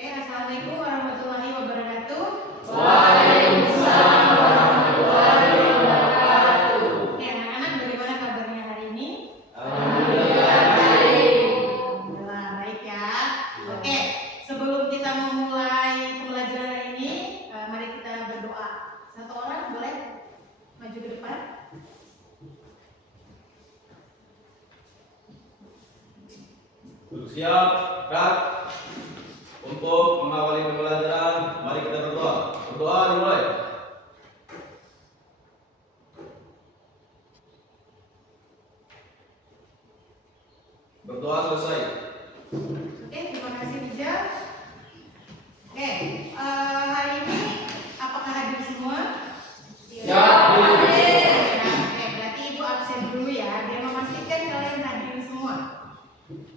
Oke, assalamualaikum warahmatullahi wabarakatuh. Waalaikumsalam warahmatullahi wabarakatuh. Oke, anak-anak bagaimana kabarnya hari ini? Alhamdulillah baik. Alhamdulillah baik ya. Oke, sebelum kita memulai pembelajaran hari ini, mari kita berdoa. Satu orang boleh maju ke depan. Siap, Kak. Untuk mengawali pembelajaran, mari kita berdoa. Berdoa dimulai. Berdoa selesai. Oke, terima kasih Rijal. Oke, hari ini apakah hadir semua? Siap, Bu. Oke, berarti Ibu absen dulu ya, biar memastikan kalian hadir semua.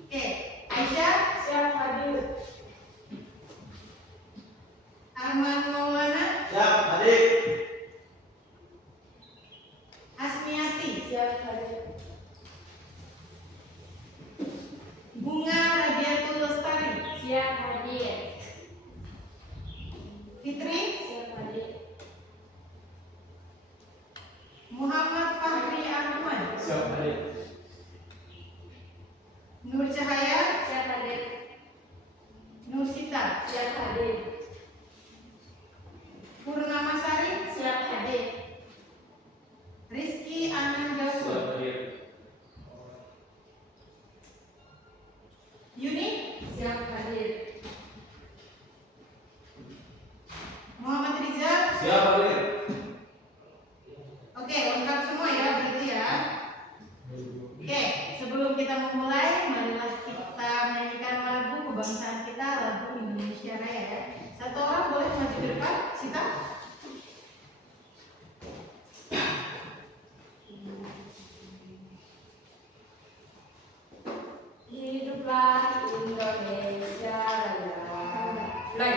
Oke, Aisyah siap hadir. Arman Maulana Siap, adik. Asmiati siap hadir. Bunga Radiatul Lestari Siap hadir. Fitri Siap hadir. Muhammad Fahri Ahmad Siap, adik. Nur Cahaya Siap hadir. Nur Sita Siap hadir. Purnama Sari Siap hadir. Rizky Ananda Siap, adik. Yuni Siap hadir. Muhammad Rizal. Siap, adik. Oke, lengkap semua ya berarti ya. Oke, sebelum kita memulai, marilah kita menyanyikan lagu kebangsaan kita, lagu Indonesia Raya ya. Satu orang boleh maju ke depan, Sita. Hiduplah Indonesia Raya. Mulai.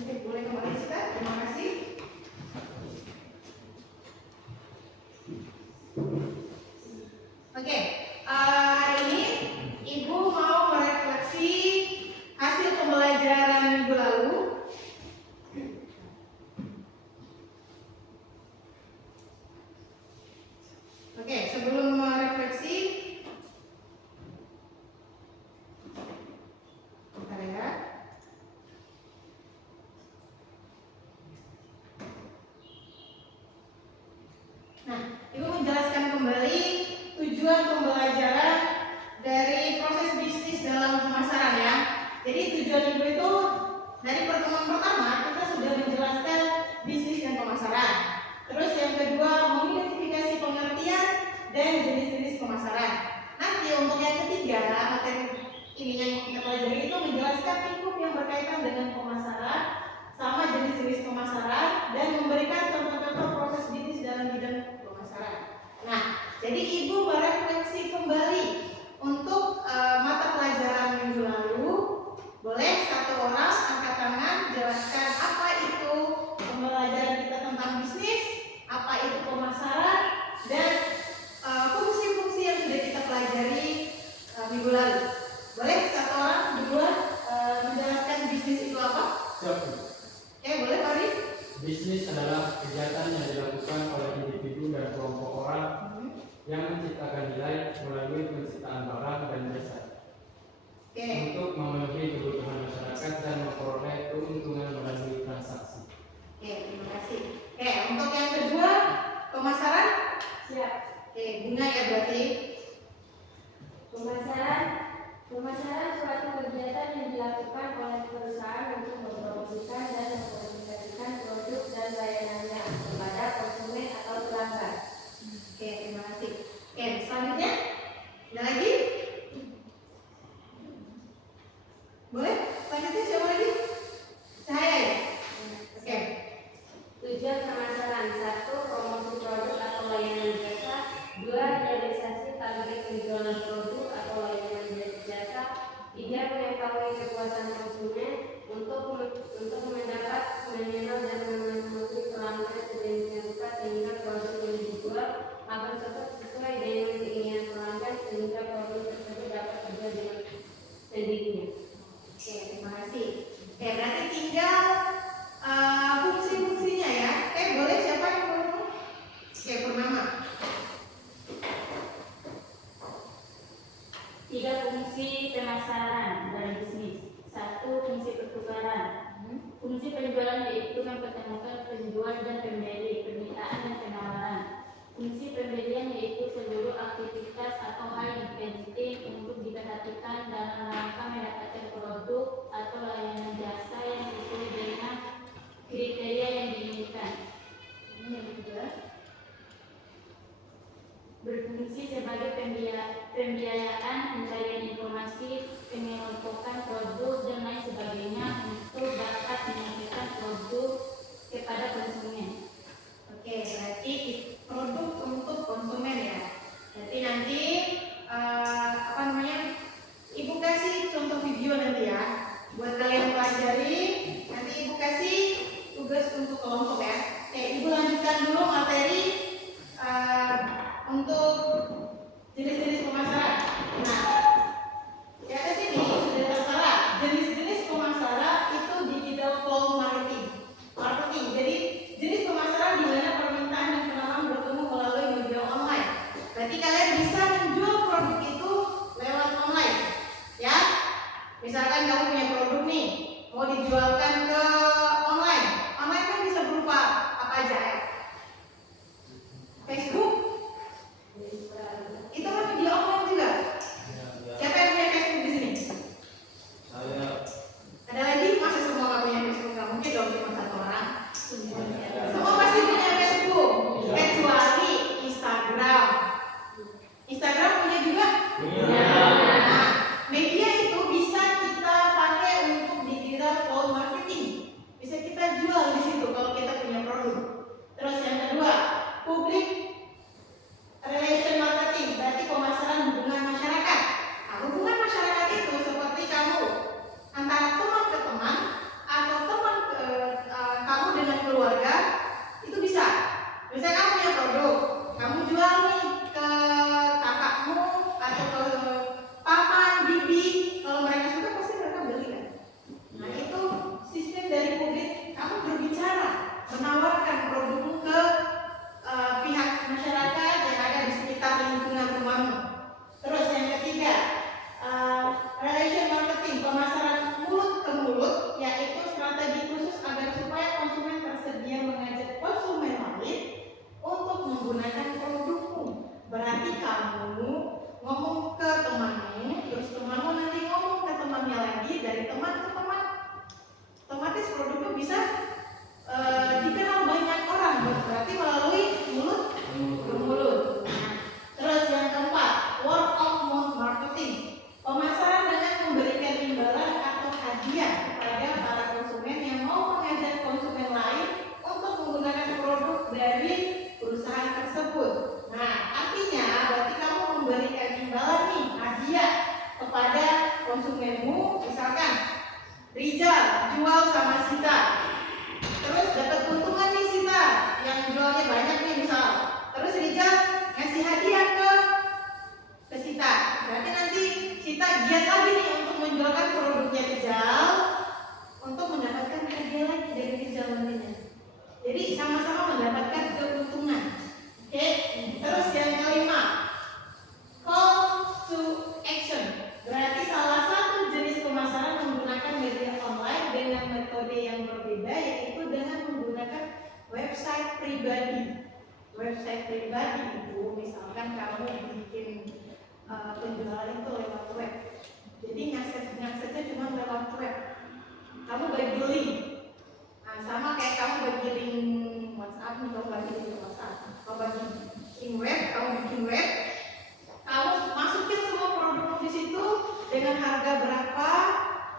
Oke, boleh kembali Sita. Terima kasih. Oke, hari ini Ibu mau merefleksi hasil pembelajaran minggu lalu. Oke, sebelum merefleksi, bentar ya. Nah, Ibu menjelaskan kembali tujuan pembelajaran dari proses bisnis dalam pemasaran ya. Jadi tujuan Ibu itu dari pertemuan pertama kita sudah menjelaskan bisnis dan pemasaran. Terus yang kedua mengidentifikasi pengertian dan jenis-jenis pemasaran. Nanti untuk yang ketiga materi ini yang kita pelajari itu menjelaskan lingkup yang berkaitan dengan pemasaran sama jenis-jenis pemasaran dan memberikan contoh-contoh proses bisnis dalam bidang pemasaran. Nah, jadi Ibu merefleksi kembali untuk mata pelajaran minggu lalu. Boleh satu orang angkat tangan jelaskan apa itu pembelajaran kita tentang bisnis, apa itu pemasaran, Bisnis adalah kegiatan yang dilakukan oleh individu dan kelompok orang yang menciptakan nilai melalui penciptaan barang dan jasa Oke. untuk memenuhi kebutuhan masyarakat dan memperoleh keuntungan melalui transaksi. Oke, terima kasih. Oke, untuk yang kedua, pemasaran. Siap. Oke, Bunga ya berarti. Pemasaran suatu kegiatan yang dilakukan oleh perusahaan untuk mempromosikan dan mengkomunikasikan produk dan layanannya kepada konsumen atau pelanggan. Oke, terima kasih. Oke, selanjutnya ada lagi? Boleh? Selanjutnya siapa lagi? Saya ya? Oke. Tujuan pemasaran: 1. Promosi produk atau layanan jasa. 2. Realisasi target penjualan produk atau layanan jasa. 3. Mengetahui kepuasan konsumen untuk mendapat, mengenal dan memenuhi pelanggan sedemikian rupa sehingga produk yang dijual akan tetap sesuai dengan keinginan pelanggan sehingga produk tersebut dapat terjual dengan sendirinya. Oke, terima kasih. Oke, berarti tinggal fungsi-fungsinya ya. Boleh siapa yang mau ngomong? Oke, Purnama. 3 fungsi pemasaran dari bisnis. 1. Fungsi pertukaran. Fungsi penjualan yaitu mempertemukan penjual dan pembeli, permintaan dan penawaran. Fungsi pembelian yaitu seluruh aktivitas atau hal yang penting untuk diperhatikan dalam rangka mendapatkan produk atau layanan jasa yang sesuai dengan kriteria yang diinginkan. Yang kedua. Berfungsi sebagai pembiayaan, pencarian informasi, pengelompokan produk dan lain sebagainya untuk dapat menyampaikan produk kepada konsumen. Oke, berarti produk untuk konsumen ya. Berarti nanti Ibu kasih contoh video nanti ya. Buat kalian pelajari, nanti Ibu kasih tugas untuk kelompok ya. Oke, Ibu lanjutkan dulu materi untuk jenis-jenis pemasaran. Nah, di atas ini sudah tertera jenis-jenis pemasaran itu digital cloud marketing. Jadi jenis pemasaran di mana permintaan dan penawaran bertemu melalui media online. Berarti kalian bisa menjual produk itu lewat online, ya. Misalkan kamu punya produk nih, mau dijualkan ke online. Online kan bisa berupa apa aja ya? Facebook. Itu kan media online juga. Siapa yang punya Facebook di sini? Saya. Ada lagi? Masa semua nggak punya Facebook? Nggak mungkin dong cuma satu orang. Semua pasti punya Facebook, kecuali Instagram. Instagram punya juga? Nah, media itu bisa kita pakai untuk digital cloud marketing. Bisa kita jual di situ kalau kita punya produk. Terus yang kedua, public relation marketing, berarti pemasaran hubungan masyarakat. Nah, hubungan masyarakat itu seperti kamu antara teman ke teman atau teman kamu dengan keluarga itu bisa. Misalnya kamu punya produk, kamu jual nih ke kakakmu atau ke paman, bibi. Kalau mereka suka pasti mereka beli kan. Nah, itu sistem dari publik. Kamu berbicara, menawarkan produkmu ke pihak masyarakat yang ada di sekitar lingkungan rumahmu. Terus yang ketiga, relation marketing, pemasaran mulut ke mulut, yaitu strategi khusus agar supaya konsumen tersedia mengajak konsumen lain untuk menggunakan produkmu. Berarti kamu ngomong ke temanmu, terus temanmu nanti ngomong ke temannya lagi, dari teman ke teman. Otomatis produknya bisa dikenal banyak orang, berarti melalui mulut ke mulut. Nah, terus yang keempat, word of mouth marketing, pemasaran dengan memberikan imbalan atau hadiah kepada para konsumen yang mau mengajak konsumen lain untuk menggunakan produk dari perusahaan tersebut. Nah, artinya berarti kamu memberikan imbalan nih, hadiah kepada konsumenmu. Misalkan Rizal jual sama Sita, terus dapat keuntungan nih Sita yang jualnya banyak nih misal. Terus Rizal ngasih hadiah ke Sita. Berarti nanti Sita giat lagi nih untuk menjualkan produknya Rizal untuk mendapatkan hadiah lagi dari Rizal nantinya. pribadi. Website pribadi itu misalkan kamu bikin penjualan itu lewat web. Jadi ngaksesnya cuma lewat web. Kamu bagi link. Nah, sama kayak kamu bagi link WhatsApp nih, kamu bagi link WhatsApp. Kamu bagi link web, kamu bikin web. Kamu masukin semua produkmu di situ dengan harga berapa.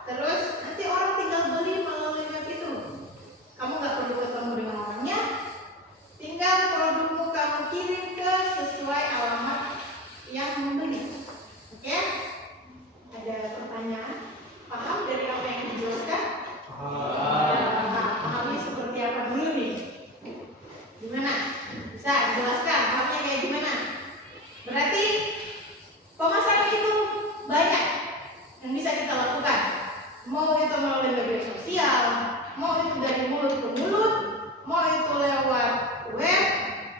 Terus nanti orang tinggal beli melalui web itu. Kamu nggak perlu ketemu dengan orangnya. Tinggal produkmu kamu kirim ke sesuai alamat yang membeli. Oke? Ada pertanyaan? Paham dari apa yang dijelaskan? Pahami seperti apa dulu nih? Gimana? Bisa dijelaskan pahamnya kayak gimana? Berarti pemasaran itu banyak yang bisa kita lakukan. Mau itu melalui media sosial, mau itu dari mulut ke mulut, mau itu lewat web,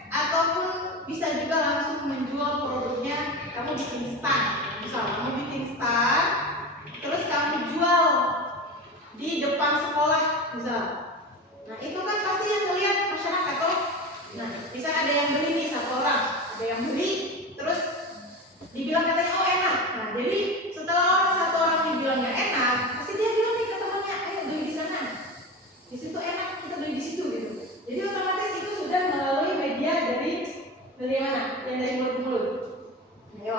ataupun bisa juga langsung menjual produknya. Kamu bikin stand, misal kamu bikin stand, terus kamu jual di depan sekolah, misal. Nah itu kan pasti yang ngelihat masyarakat toh. Nah bisa ada yang beli nih satu orang, ada yang beli, terus dibilang katanya oh enak. Nah jadi setelah satu orang dibilangnya enak, pasti dia bilang nih ke temannya, beli di sana, di situ enak, kita beli di situ gitu. Jadi otomatis itu sudah melalui media dari mana? Yang dari mulut ke mulut. Ayo.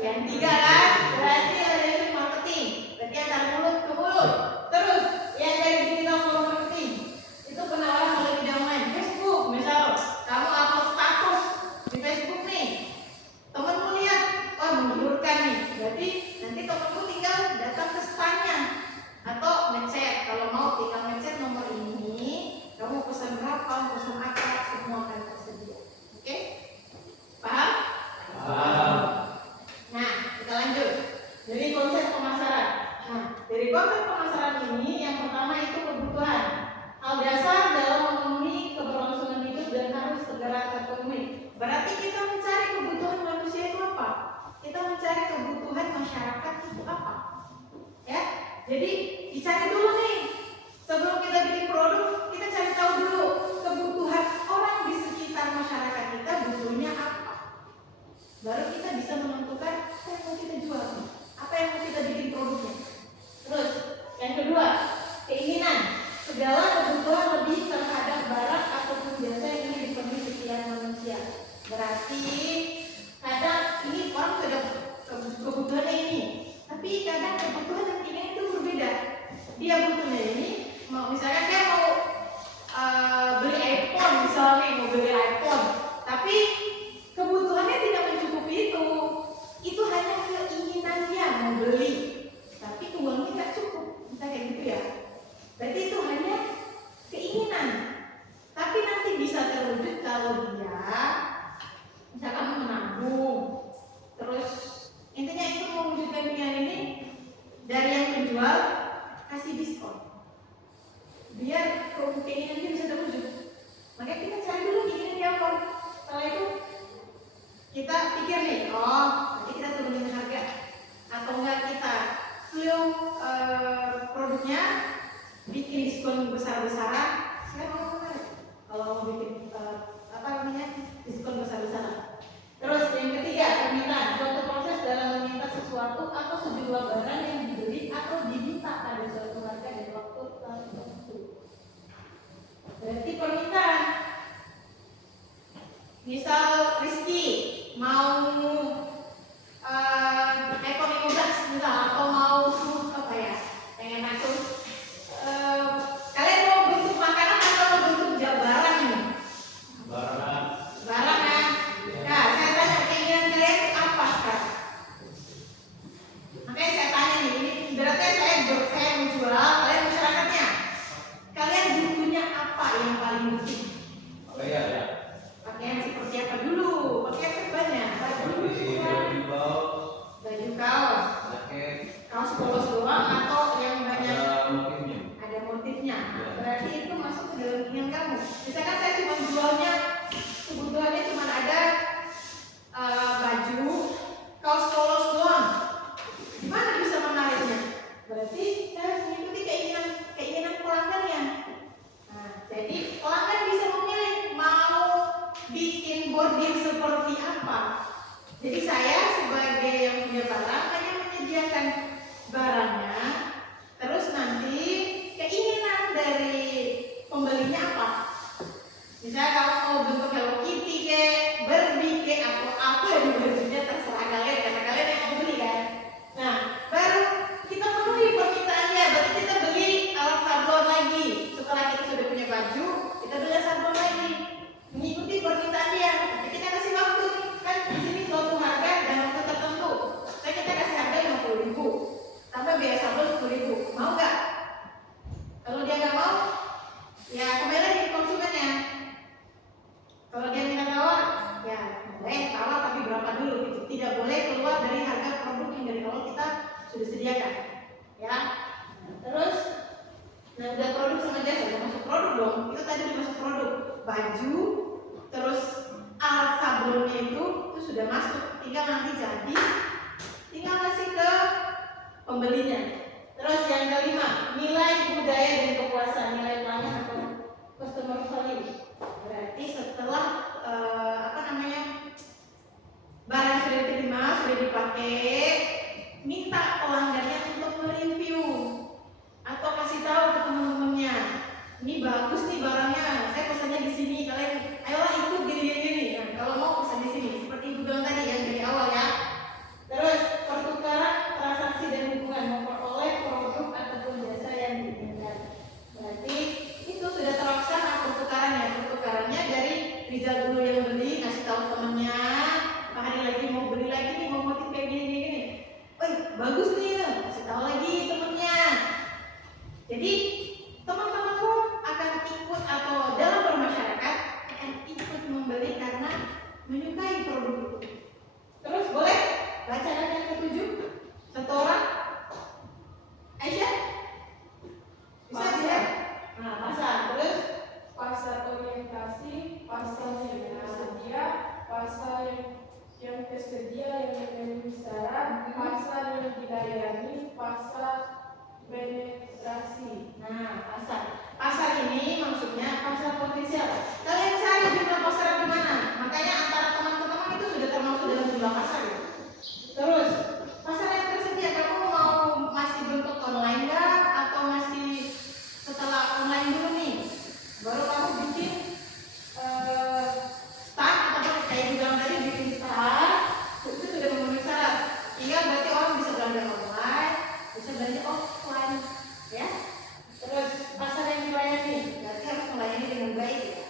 Yang tiga kan? Berarti dari marketing. Berarti antara mulut ke mulut. Terus yang dari digital marketing itu penawaran melalui media online. Facebook, misal kamu upload status di Facebook nih, temenmu lihat, wah menggiurkan nih. Berarti nanti temenmu tinggal datang ke standnya atau ngechat. Kalau mau tinggal ngechat nomor ini, kamu pesan berapa, pesan apa, semua akan tersedia. Oke? Paham? Paham. Nah, kita lanjut. Dari konsep pemasaran. Nah, dari konsep pemasaran ini yang pertama itu kebutuhan. Hal dasar dalam memenuhi keberlangsungan hidup dan harus segera terpenuhi. Berarti kita mencari kebutuhan manusia itu apa? Kita mencari kebutuhan masyarakat itu apa? Ya, jadi dicari dulu nih. Sebelum kita bikin produk, kita cari tahu dulu kebutuhan orang di sekitar masyarakat kita butuhnya apa. Baru kita bisa menentukan apa yang mau kita jual, apa yang mau kita bikin produknya. Terus, yang kedua, keinginan. Segala kebutuhan lebih terhadap barang ataupun jasa yang ingin dipenuhi setiap manusia. Berarti kadang ini orang sudah kebutuhannya ini, tapi kadang kebutuhan dan keinginan itu berbeda. Dia butuhnya ini, misalnya dia mau beli iPhone, misalnya mau beli iPhone, tapi kebutuhannya tidak mencukupi itu. Itu hanya keinginan dia mau beli, tapi uangnya nggak cukup, bisa kayak gitu ya. Berarti itu hanya keinginan, tapi nanti bisa terwujud kalau dia misalkan menabung. Terus intinya itu mewujudkan keinginan ini dari yang menjual kasih diskon biar keinginan dia bisa terwujud. Makanya kita cari dulu keinginan dia apa. Setelah itu kita pikir nih, oh nanti kita turunin harga atau enggak kita film produknya bikin diskon besar-besaran. Saya mau kemarin kalau mau bikin diskon besar-besaran. Terus yang ketiga, permintaan. Suatu proses dalam meminta sesuatu atau sejumlah barang yang dibeli atau diminta pada suatu harga dan waktu tertentu. Berarti permintaan. Misal Rizky mau iPhone 15 misal, atau mau apa ya yang enak tuh, kalian mau bentuk makanan atau mau bentuk barang ini? Barang kan? Nah, saya tanya keinginan kalian itu apa sekarang? Makanya saya tanya nih, ini berarti saya menjual, kalian masyarakatnya. Kalian butuhnya apa yang paling penting? Pakaian seperti apa dulu? Pakaian kan banyak. Baju kaos, kaos polos doang atau yang banyak ada motifnya. Berarti itu masuk ke dalam keinginan kamu. Misalkan saya cuma jualnya kebutuhannya cuma ada baju kaos polos doang, gimana bisa menariknya? Berarti saya harus mengikuti keinginan pelanggannya. Nah, jadi pelanggan Jadi saya sebagai yang punya barang hanya menyediakan barangnya, terus nanti keinginan dari pembelinya apa? Misalnya kalau mau bentuk Hello Kitty kayak Barbie kayak apa di bajunya terserah kalian karena kalian yang mau beli kan. Nah baru kita penuhi permintaannya, berarti kita beli alat sablon lagi. Setelah kita sudah punya baju, kita beli sablon lagi, mengikuti permintaan dia. Tapi kita kasih waktu kan di sini suatu harga dan waktu tertentu. Saya kita kasih harga 50.000, tambah biaya sablon 10.000. Mau nggak? Kalau dia nggak mau, ya kembali lagi ke konsumennya. Kalau dia minta tawar, ya boleh tawar tapi berapa dulu gitu. Tidak boleh keluar dari harga produk yang dari awal kita sudah sediakan. Ya. Terus, nah udah produk sama jasa, udah masuk produk dong. Itu tadi udah masuk produk. Baju, terus alat sablonnya itu sudah masuk. Tinggal nanti jadi, tinggal kasih ke pembelinya. Terus yang kelima, nilai budaya dan kepuasan, nilai pelanggan atau customer value. Berarti setelah barang sudah diterima, sudah dipakai, minta pelanggannya untuk mereview atau kasih tahu ke teman-temannya, ini bagus nih barangnya, saya pesannya di sini, kalian ayolah ikut gini. Nah, kalau mau pesan di sini, seperti ibu bilang tadi yang dari awal ya. Terus pertukaran transaksi dan hubungan memperoleh produk ataupun jasa yang diinginkan. Berarti itu sudah terlaksana pertukarannya dari Rizal dulu yang beli ngasih tahu temennya, Pak hari lagi mau beli lagi nih, mau motif kayak gini. Bagus nih, kasih tahu lagi temennya. Jadi teman-temanmu akan ikut atau dalam bermasyarakat akan ikut membeli karena menyukai produk itu. Terus boleh baca yang ke-7 satu orang? Aisyah? Bisa dilihat? Nah, pasar. Terus pasar orientasi, pasar yang tersedia, pasar yang tersedia yang memenuhi syarat, pasar yang dilayani, pasar penetrasi. nah, pasar ini maksudnya pasar potensial. Kalian cari jumlah pasar di mana? Makanya antara teman-teman itu sudah termasuk dalam jumlah pasar ya. Terus pasar yang tersedia, kamu mau masih bentuk online nggak atau masih setelah online dulu nih? Baru kamu bikin start atau kayak bilang tadi bikin start, itu sudah memenuhi syarat. Tinggal berarti orang bisa belanja online, bisa belanja offline, ya. Terus pasar yang dilayani, berarti harus melayani dengan baik ya.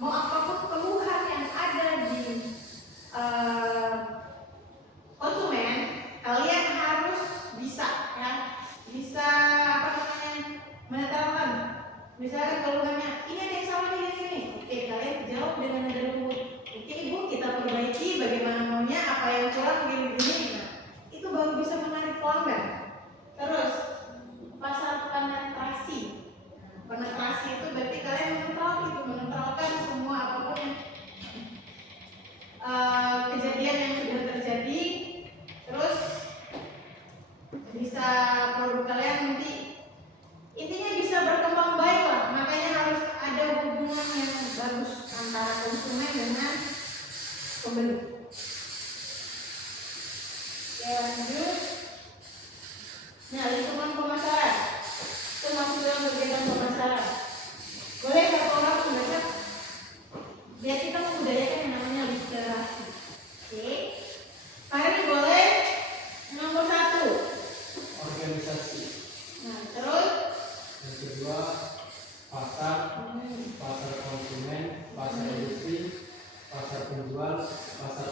Mau apapun keluhan yang ada di konsumen, kalian harus bisa ya, bisa menetralkan. Misalnya keluhannya, ini ada yang salah di sini. Oke, kalian jawab dengan nada lembut. Oke ibu, kita perbaiki bagaimana maunya, apa yang kurang begini. Nah, itu baru bisa menarik pelanggan. Terus pasar penetrasi. Penetrasi itu berarti kalian menetralkan semua apapun yang kejadian yang sudah terjadi. Terus bisa produk kalian nanti intinya bisa berkembang baik lah. Makanya harus ada hubungan yang bagus antara konsumen dengan pembeli. Ya lanjut. Nah, lingkungan pemasaran itu masuk dalam kegiatan pemasaran. Boleh satu orang membaca biar kita membudayakan yang namanya literasi. Oke. Hari ini boleh nomor 1 Organisasi. Nah, terus Yang kedua, pasar konsumen, pasar industri, pasar penjual, pasar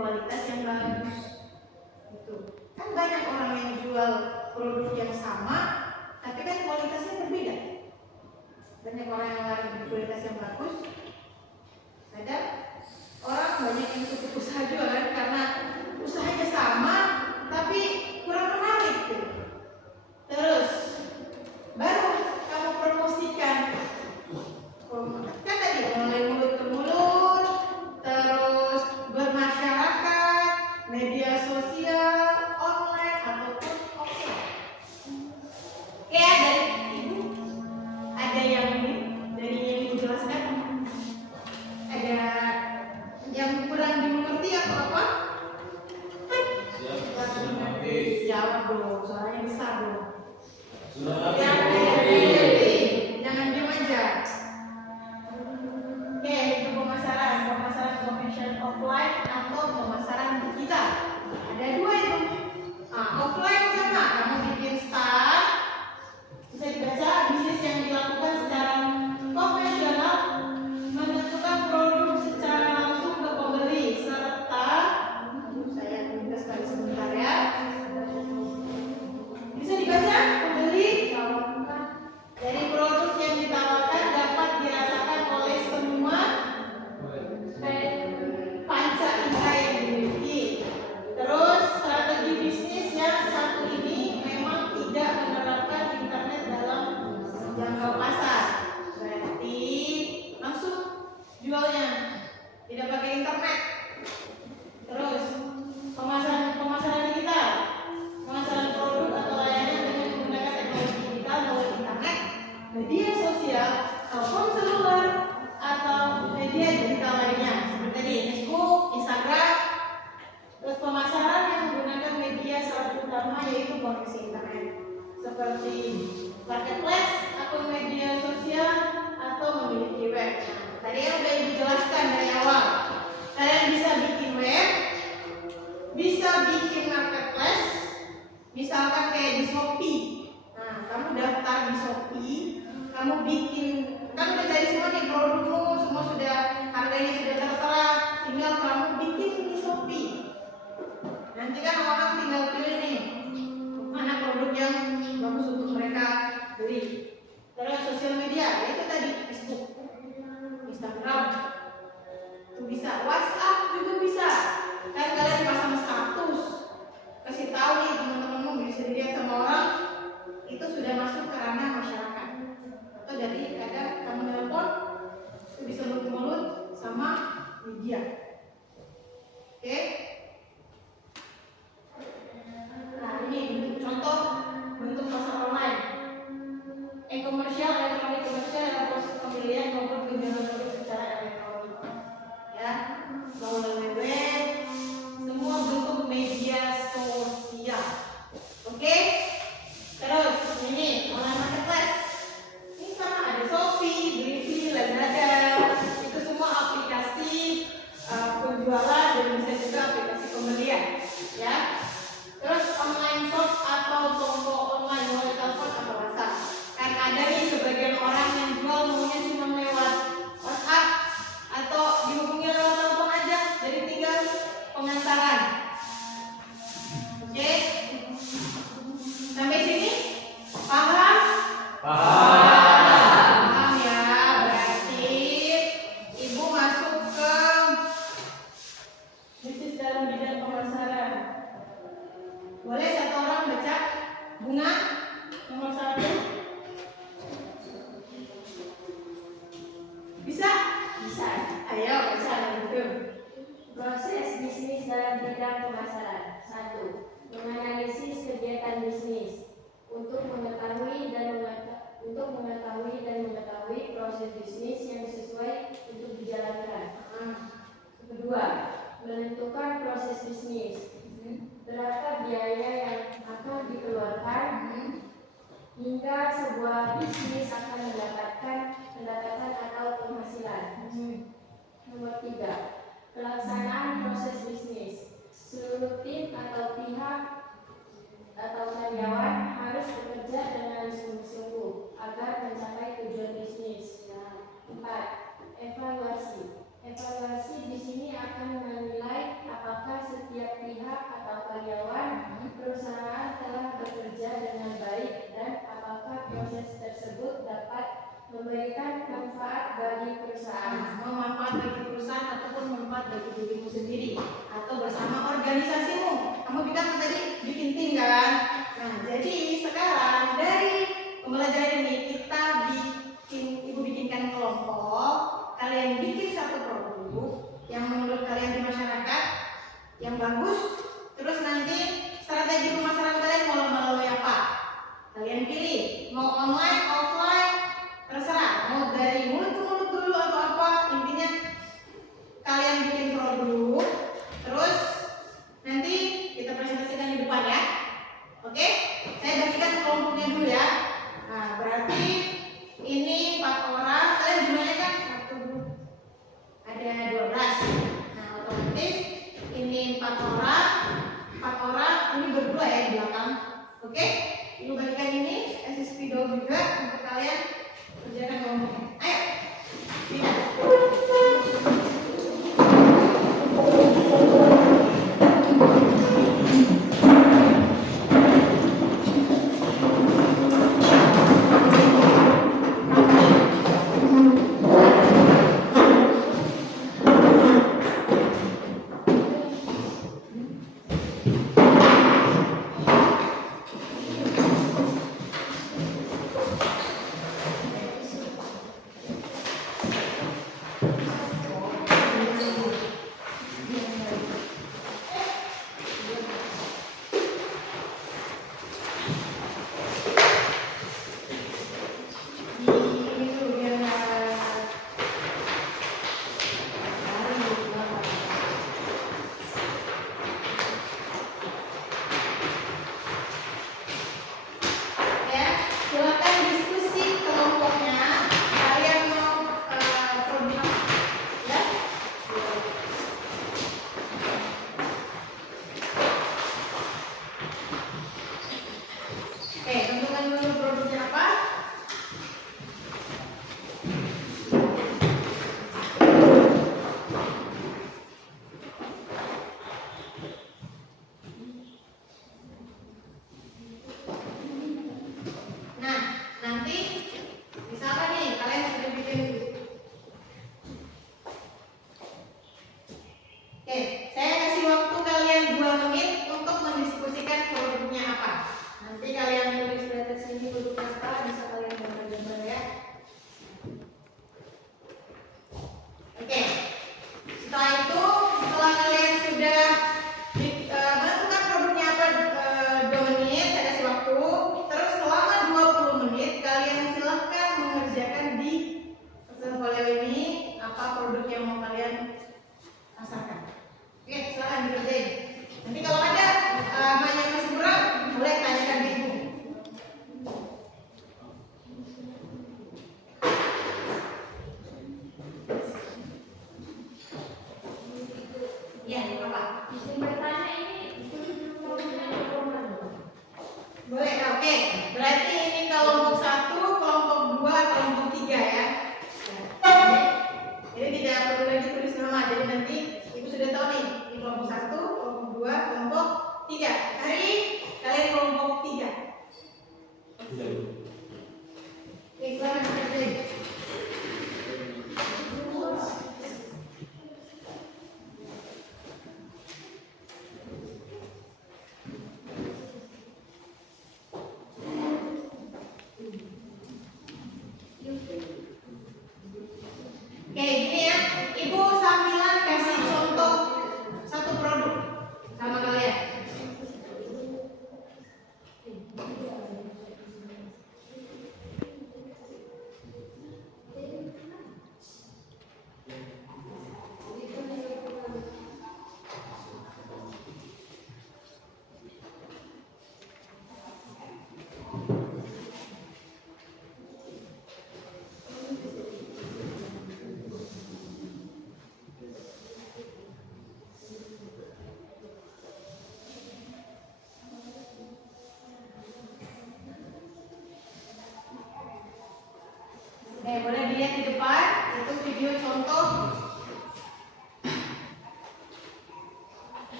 kualitas yang bagus. Gitu. Kan banyak orang yang jual produk yang sama, tapi kan kualitasnya berbeda. Banyak orang yang lari di kualitas yang bagus. Ada orang banyak yang tutup usaha jualan karena usahanya sama, tapi kurang menarik. Gitu. Terus baru kamu promosikan, kan tadi mulai mulut ke mulut, terus bermasyarakat, media sosial, online ataupun offline. Oke, dari ibu ada yang ini dari yang dijelaskan, ada yang kurang dimengerti atau apa? Sudah mengerti. Jawab dong, suaranya besar dong. Sudah Jangan mengerti. jangan diam aja. Oke, itu pemasaran convention offline atau pemasaran digital. Ada dua itu. Offline sama, kamu bikin stand, bisa dibaca bisnis yang dilakukan secara konvensional, menentukan produk secara langsung ke pembeli serta, saya minta sekali sebentar ya. Bisa dibaca pembeli dari produk yang ditawarkan dapat dirasakan oleh semua panca indera yang dimiliki. Terus strategi bisnis yang satu ini memang tidak menerapkan internet dalam jangka pasar. Berarti langsung jualnya, tidak pakai internet. Terus pemasaran digital, pemasaran produk atau layanan dengan menggunakan teknologi digital melalui internet, media sosial, telepon seluler, atau media digital lainnya seperti tadi Facebook, Instagram. Terus pemasaran yang menggunakan media salah utama yaitu koneksi internet seperti marketplace, akun media sosial, atau memiliki web. Tadi yang udah ibu jelaskan dari awal. Kalian bisa bikin web, bisa bikin marketplace, misalkan kayak di Shopee. Nah, kamu daftar di Shopee, kamu bikin, kan udah cari semua nih produkmu, semua sudah harganya sudah tertera, tinggal kamu bikin di Shopee. Nanti kan orang tinggal pilih nih mana produk yang bagus untuk mereka beli. Terus sosial media, yaitu tadi Facebook, Instagram, itu bisa, WhatsApp juga bisa. Kan kalian pasang status, kasih tahu nih teman-temanmu, bisa dilihat sama orang, itu sudah masuk ke ranah masyarakat. Atau dari ada kamu telepon, itu bisa mulut ke mulut sama media. Oke? Nah ini contoh bentuk pasar online. E-komersial, elektronik komersial adalah proses pembelian maupun penjualan produk secara elektronik. Ya, melalui web, semua bentuk media sosial. Oke? Terus ini online marketplace. Ini sama ada Shopee, Blibli, Lazada. Itu semua aplikasi penjualan dan bisa juga aplikasi pembelian. Ya. Terus online shop atau toko online melalui telepon atau WhatsApp. Kan ada nih sebagian orang yang jual maunya cuma lewat WhatsApp atau dihubungi lewat telepon aja, jadi tinggal pengantaran. Oke? Sampai sini paham? Paham ya, berarti ibu masuk ke bisnis dalam bidang pemasaran. Boleh satu orang baca bunga nomor 1? Bisa? Bisa. Ayo baca itu. Proses bisnis dalam bidang pemasaran. 1. Menganalisis kegiatan bisnis untuk mengetahui proses bisnis yang sesuai untuk dijalankan. Kedua, menentukan proses bisnis. Berapa biaya yang akan dikeluarkan hingga sebuah bisnis akan mendapatkan pendapatan atau penghasilan. Nomor 3, pelaksanaan proses bisnis. Seluruh tim atau pihak atau karyawan harus bekerja dengan sungguh-sungguh agar mencapai tujuan bisnis. 4, evaluasi. Evaluasi di sini akan menilai apakah memberikan manfaat bagi perusahaan. Mau manfaat bagi perusahaan ataupun manfaat bagi dirimu sendiri atau bersama organisasimu. Kamu tadi bikin tim kan? Nah, jadi sekarang dari pembelajaran ini kita ibu bikinkan kelompok. Kalian bikin satu produk yang menurut kalian di masyarakat yang bagus. Terus nanti strategi pemasaran kalian mau melalui apa? Kalian pilih mau online, offline, terserah. Mau dari mulut ke mulut dulu atau apa? Intinya kalian bikin produk, terus nanti kita presentasikan di depan ya. Oke? Saya bagikan kelompoknya dulu ya. Nah, berarti ini 4 orang. Kalian jumlahnya kan ada 12. Nah, otomatis ini 4 orang. 4 orang ini berdua ya di belakang. Oke? Ibu bagikan ini kasih spidol juga untuk kalian kerjakan kelompoknya. Ayo. Tidak. Silakan diskusi kelompoknya. Kalian mau produk ya? Oke, tentukan dulu produknya apa? Nah, nanti misalkan nih kalian sudah bikin. Oke, saya kasih waktu kalian 2 menit untuk mendiskusikan produknya apa. Nanti kalian tulis di atas sini produknya apa, bisa kalian gambar-gambar ya. Oke, setelah itu, setelah kalian sudah menentukan produknya apa 2 menit, saya kasih waktu. Terus selama 20 menit kalian silahkan mengerjakan di portfolio ini apa produk yang mau kalian pasarkan. Oke, silahkan dikerjain. Nanti kalau ada yang masih kurang, boleh tanyakan ke ibu. Ya, apa? Izin bertanya ini Boleh, oke. Berarti ini kelompok 1, kelompok 2, kelompok 3 ya. Jadi tidak perlu lagi tulis nama. Jadi nanti ibu sudah tahu nih, ini kelompok 1, kelompok 2, kelompok 3. Hari kalian kelompok 3. Oke, silakan kerjain. Oke, gini ya, ibu sambilan kasih contoh satu produk sama kalian. Boleh dilihat di depan, itu video contoh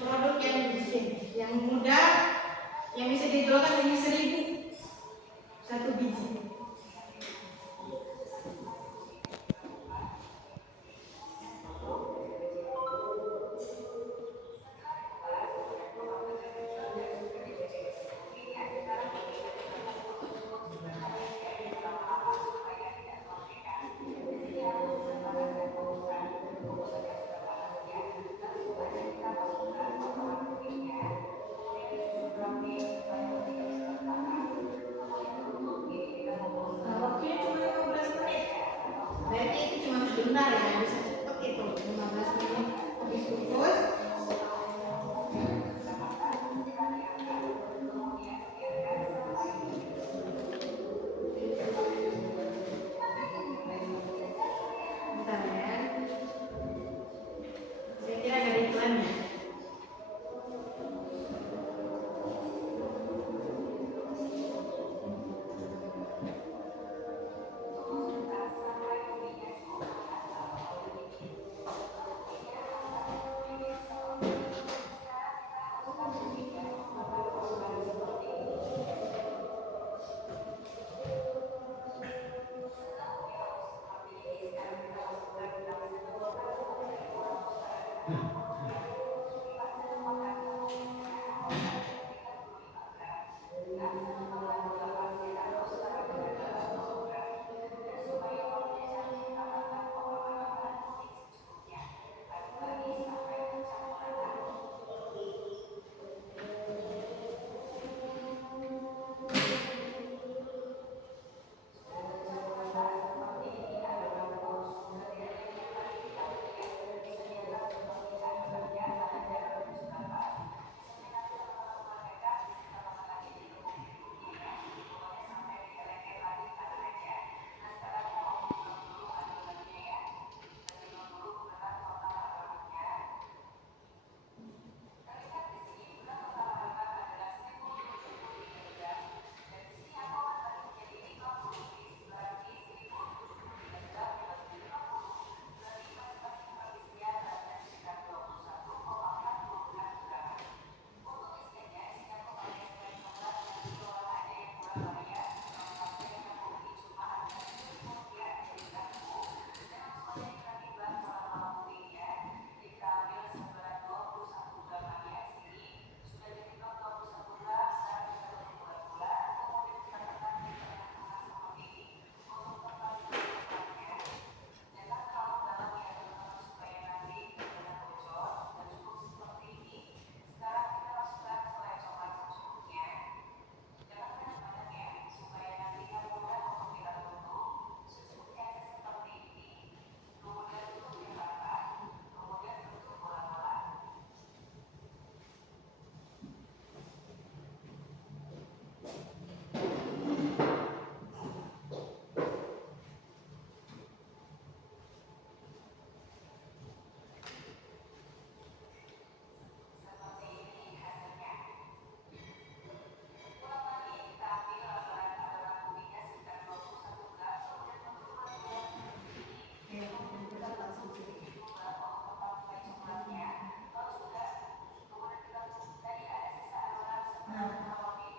produk yang dibikin, yang mudah, yang bisa dijualkan hanya 1.000 satu biji.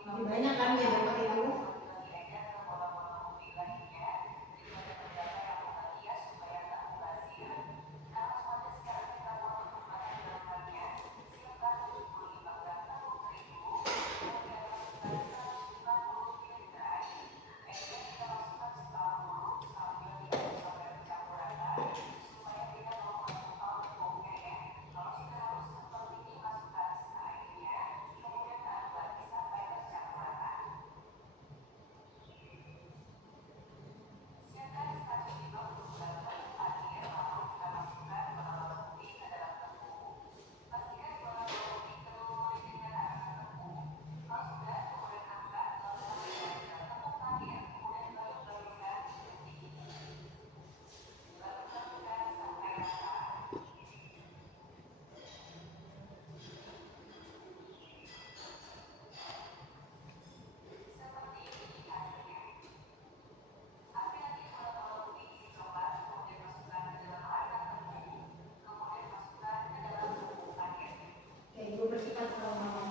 Lebih banyak kan ya dapat itu. Ibu bersifat formal.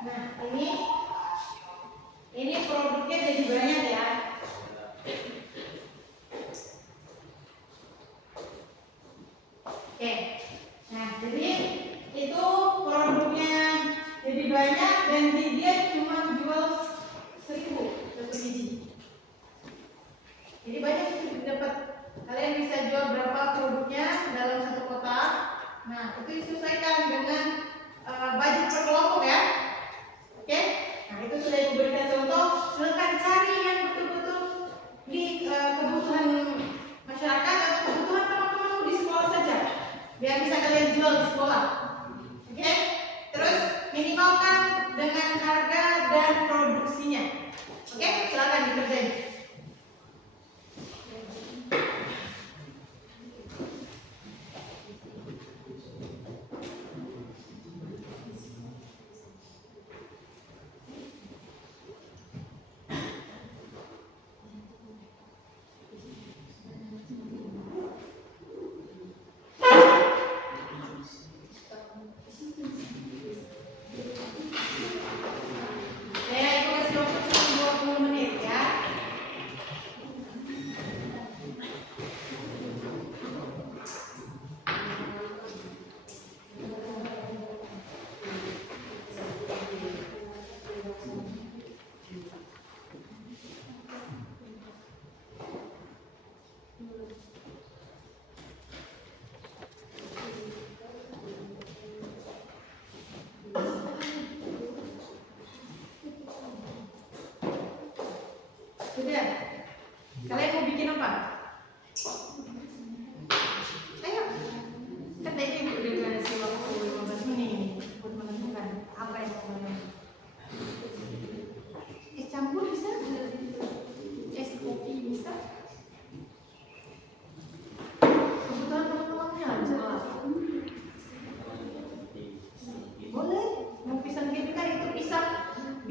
Nah, ini produknya jadi banyak ya. Oke. Nah, jadi itu produknya jadi banyak dan dia cuma jual 1.000 satu biji. Jadi banyak dapat. Kalian bisa jual berapa produknya dalam satu kotak. Nah, itu disesuaikan dengan budget per kelompok ya. Oke, nah itu sudah Ibu berikan contoh. Silakan cari yang betul-betul di kebutuhan masyarakat atau kebutuhan teman-teman di sekolah saja.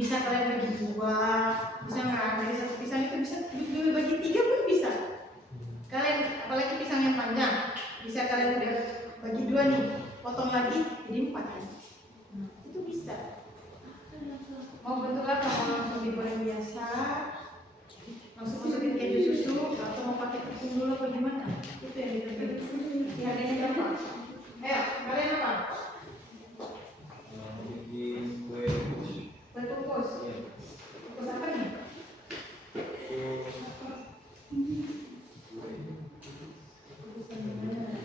bisa kalian bagi dua, bisa nggak dari satu pisang itu bisa dibagi tiga pun bisa. Kalian apalagi pisang yang panjang, bisa kalian udah bagi dua nih, potong lagi jadi 4 kan? Nah, itu bisa. Mau bentuk apa? Mau langsung digoreng biasa, langsung masukin keju susu, atau mau pakai tepung dulu apa gimana? Itu yang ditentuin. Harganya berapa? Ayo, kalian apa? Bikin kue Kue kukus. Kukus apa nih?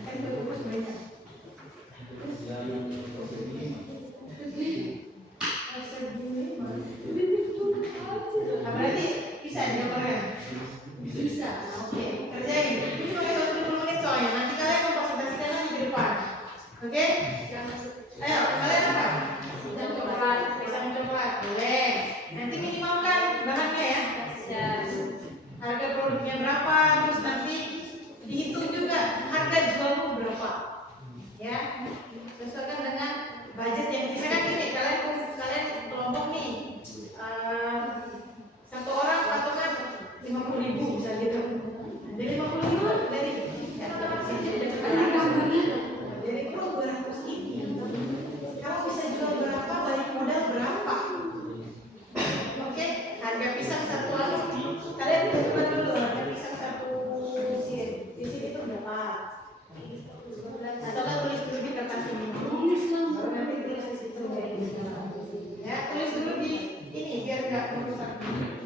Kan kue kukus banyak. Nah, berarti bisa digambarkan? Bisa. Oke, kerjain. Ini cuma 20 menit soalnya. Nanti kalian mempresentasikan lagi di depan. Oke? Ayo, kalian apa? Pisang coklat. Pisang coklat. Boleh. Nanti minimalkan bahannya ya. Ya. Harga produknya berapa, terus nanti dihitung juga harga jualmu berapa. Ya. Sesuaikan dengan budget yang misalkan ini kalian kelompok nih. Satu orang patokan 50.000 bisa gitu. Dari 50.000 dari anak-anak sini dari pro 200 ini. Kamu bisa jual berapa, balik modal berapa? Oke, harga pisang satu orang. Kalian tentukan dulu harga pisang satu di sini tuh berapa? Atau kan tulis dulu di kertas ini. Baru nanti tulis di situ. Ya, tulis dulu di ini biar nggak merusak.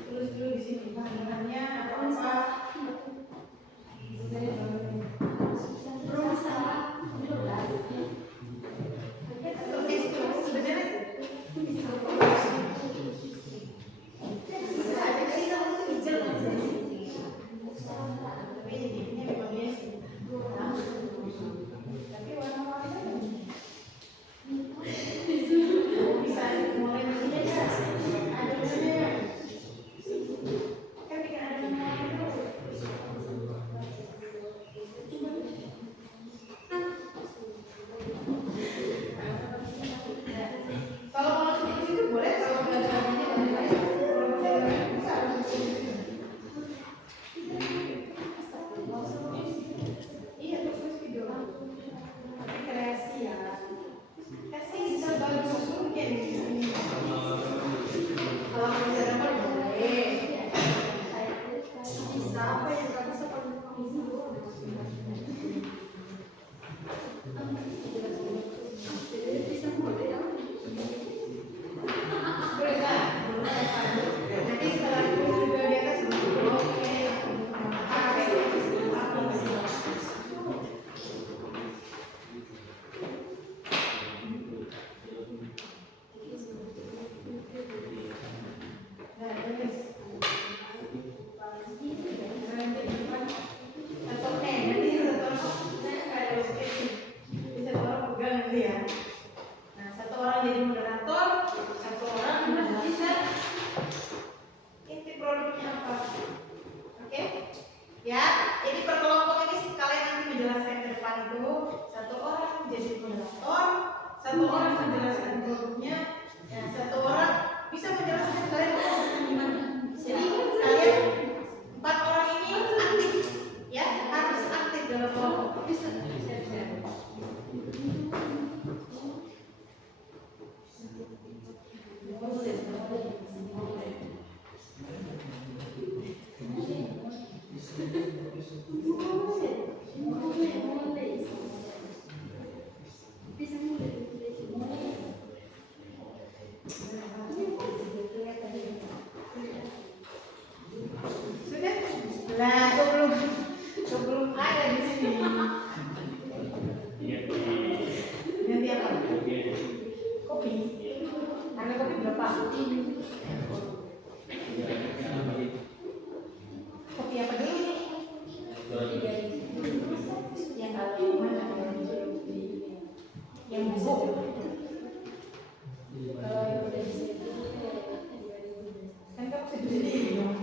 Tulis dulu di sini bahan-bahannya apa-apa. Oke, itu sebenarnya tapi warna-warnanya bisa mulai begini aja. Ada namanya. Kan bikin ada namanya dulu. Kalau mau langsung di situ boleh, kalau nggak ada namanya boleh. Kalau nggak ada namanya bisa langsung di situ. Iya, terus video tapi kreasi ya. Kasih bisa bagus mungkin. Kalau bisa dapat boleh. Bisa apa yang nggak bisa kalau boleh nggak? Nanti setelah itu juga di atas oke. Nah, terus atau nanti satu orang nggak ada bisa orang pegang nanti ya. Nah, satu orang jadi moderator, satu orang menjelaskan inti produknya apa. Oke? Ya, ini per kelompok ini kalian nanti menjelaskan ke depan itu satu orang jadi moderator, satu orang menjelaskan produknya, ya satu orang bisa menjelaskan kalian mau masukkan gimana. Jadi kalian 4 orang ini aktif, ya harus aktif dalam kelompok. Sudah? Lah, sebelum ada di sini. Nanti apa? Kopi. Harga kopi berapa? Kopi apa dulu nih? Yang mana? Yang bubuk. Kan kamu seduh sendiri dong.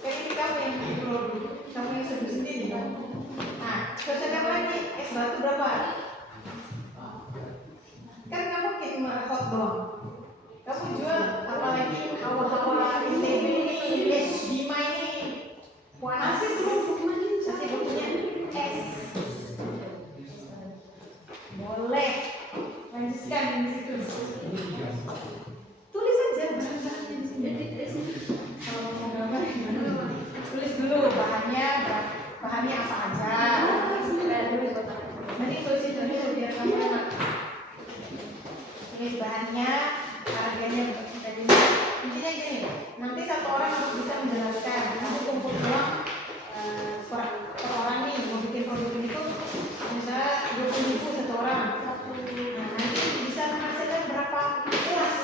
Kan ini kamu yang bikin produk, kamu yang seduh sendiri kan. Nah, terus ada apa lagi? Es batu berapa? Kan kamu cuma hot dog. Kamu jual apa lagi? Awal. Boleh. Lanjutkan di situ. Tulis saja bahan-bahannya di sini. Kalau mau gambar gimana? Tulis dulu bahannya apa aja. Nanti tulisin dulu biar kamu enak. Tulis bahannya, harganya tadinya. Intinya gini, nanti satu orang harus bisa menjelaskan. Nanti kumpul uang per orang nih mau bikin produk ini tuh misalnya 20.000 satu orang. Nah nanti bisa menghasilkan berapa kelas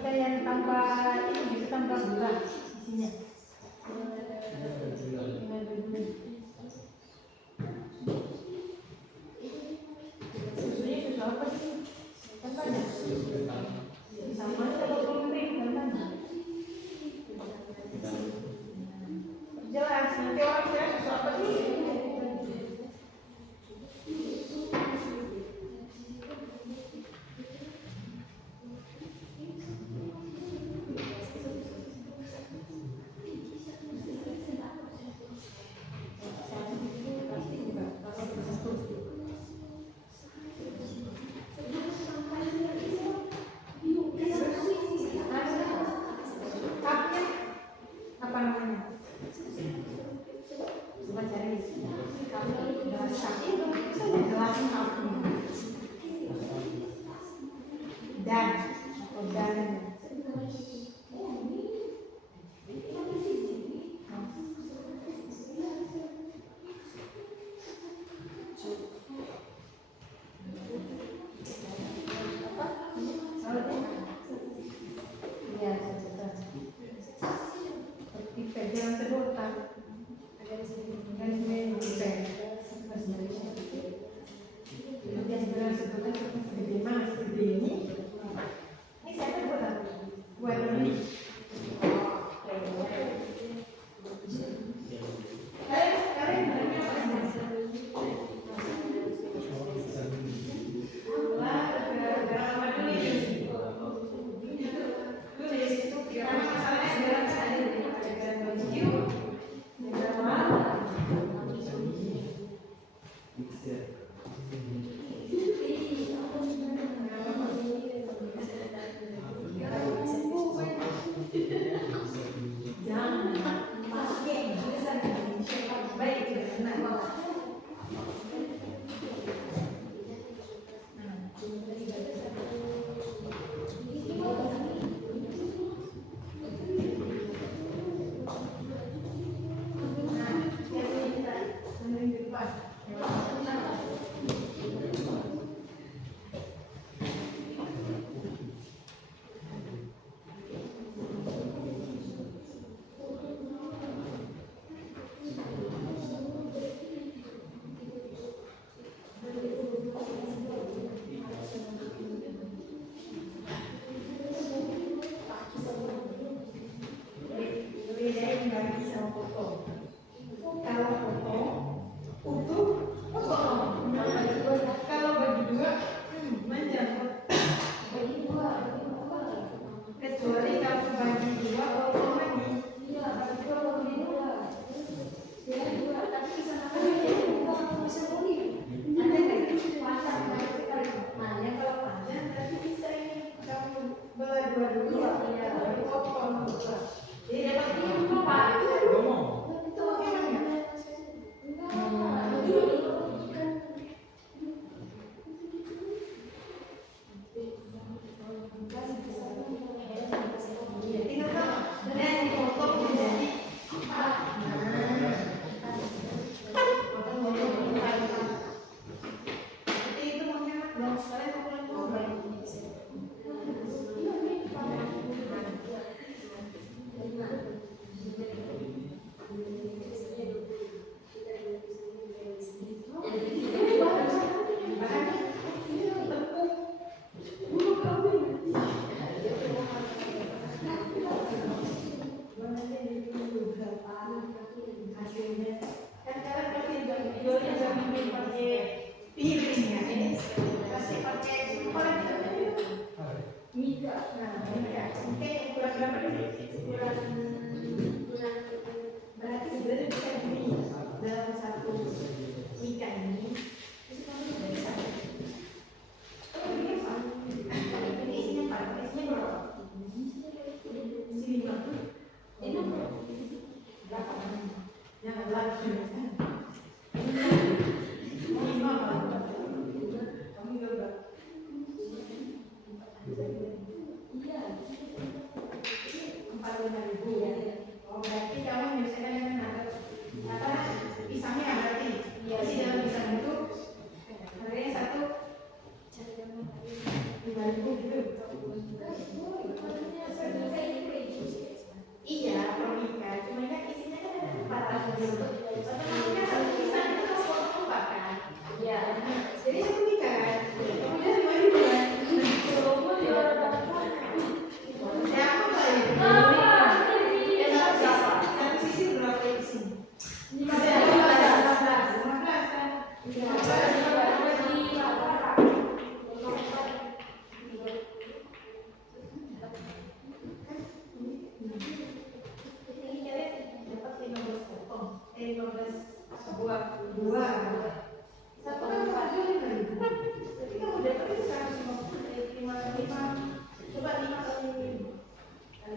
dari yang kamu beli. Ya. Karena masalahnya bedain bagi sama potong. Kalau potong utuh potong. Kalau bagi dua mencampur. Kecuali kalau bagi dua potong lagi. Nah, yang kalau panjang berarti bisa ini kamu belah dua-dua, baru potong dua. Jadi dapat ini Pak. Itu bagaimana? Iya, tinggal kamu dan dipotong menjadi empat. Potong-potong empat. Seperti itu menghemat dan sekalian kumpulin. Hasilnya kan sekarang kasih videonya jangan pakai piring ya, kasih pakai korek mika. Nah, mika. Oke, ukuran berapa ini? Ukuran berarti sebenarnya bisa gini dalam satu mika ini. Bisa. Ini apa? Ini isinya apa? Isinya berapa? Isi 5. Ini berapa? Jangan lagi. Lima apa? Kamu juga berapa? Iya. 45.000 ya. Oh berarti kamu biasanya dengan apa? Pisangnya berarti. Isi dalam pisang itu harganya satu 5.000 gitu. Iya, permika. Cuma kan isinya kan ada 400 gitu. Otomatis satu pisang itu harus potong 4 kan? Iya. Jadi satu mika kan? Kemudian 5.000 kan? Siapa kali? Satu sisi berapa isi? 15 kan? 15. Dua. Satu kan satu 5.000. Jadi kamu dapat itu 155. Coba 5 kali 5.000 kali 5.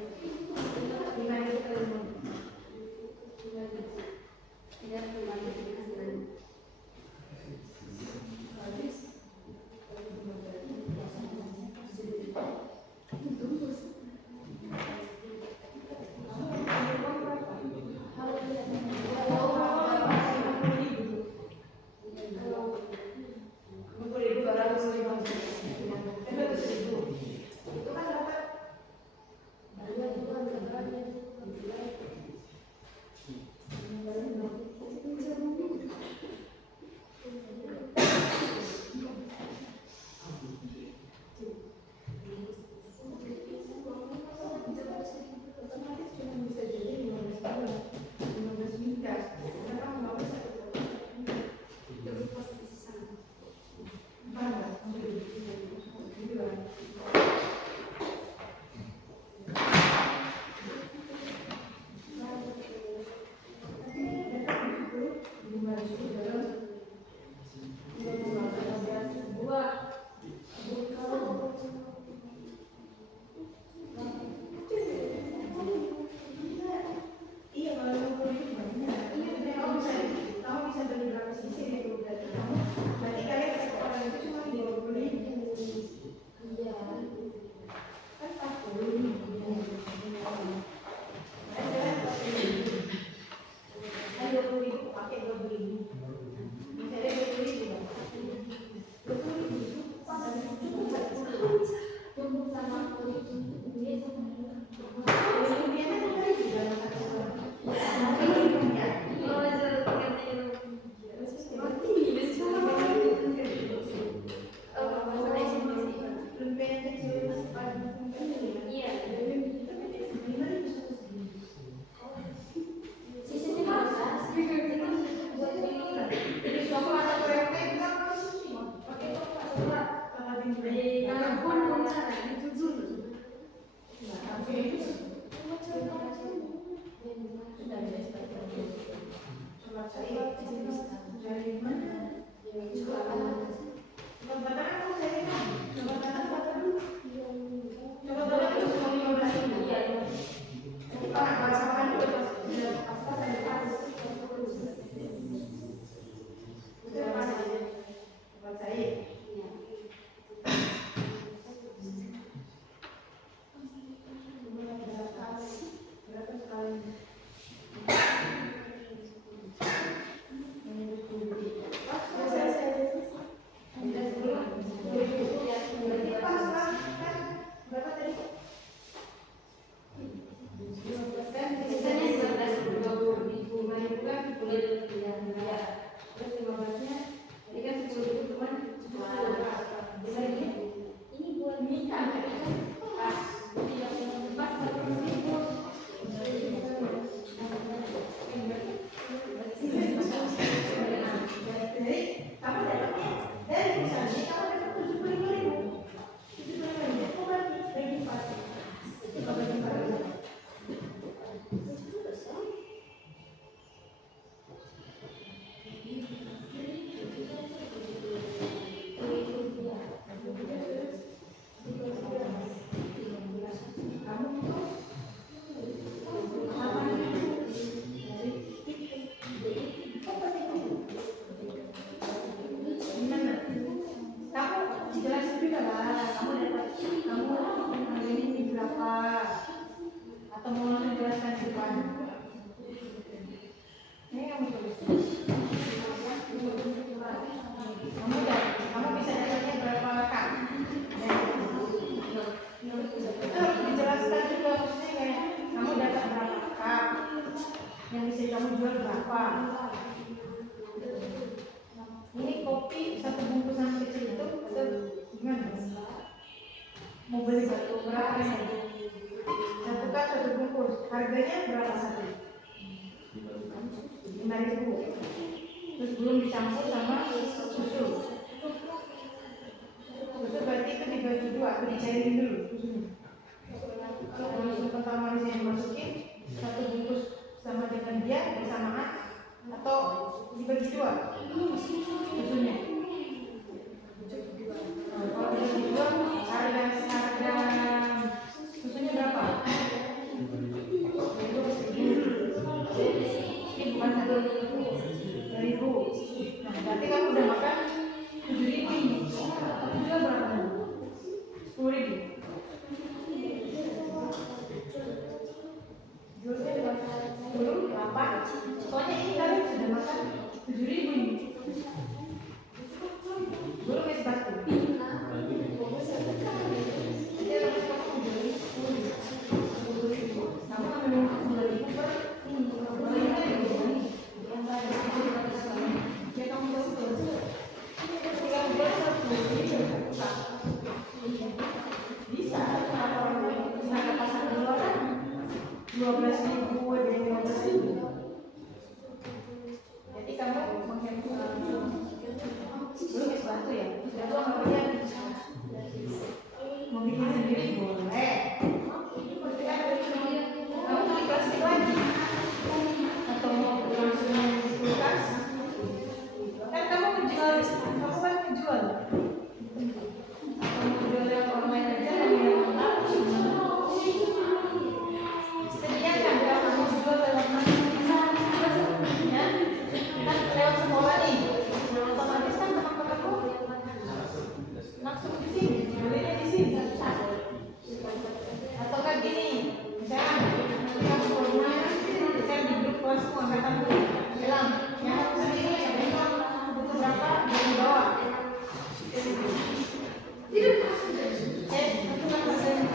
jual berapa? Ini kopi satu bungkusan kecil itu gimana? Mau beli satu berapa nih? Satu kan satu bungkus. Harganya berapa satu? 5.000. Terus belum dicampur sama susu. Susu berarti itu dibagi dua, aku dicairin dulu susunya. Kalau susu pertama di sini dimasukin satu bungkus sama dengan dia bersamaan atau dibagi dua susunya. Kalau dibagi dua harga susunya berapa? Ini bukan 2.000. Nah, berarti kamu udah makan 7.000 ini. Aku jual berapa? 10.000. Jualnya berapa? 8. Soalnya ini kalian sudah makan 7.000 ini. Belum es batu. Kamu ambil 10.000 per ini. Ya kamu tahu bisa kenapa orang bisa ke pasar di luar 12.000 dan 15.000. Jadi kamu menghemat belum es batu ya. Sudah tua kalian mau bikin sendiri boleh. Kamu beli plastik lagi atau mau langsung kulkas? Kan kamu menjual, kamu kan menjual. Atau menjual yang online aja, yang lengkap. Sediakan ya, kamu jual lewat mana? Ya, kan lewat sekolah nih. Otomatis kan teman-temanku langsung di sini, belinya di sini. Atau kan gini, misalnya nanti kamu keluar, saya di grup kelasku angkatan bilang, ya sendiri ya besok butuh berapa dari bawah. Itu kan harga yang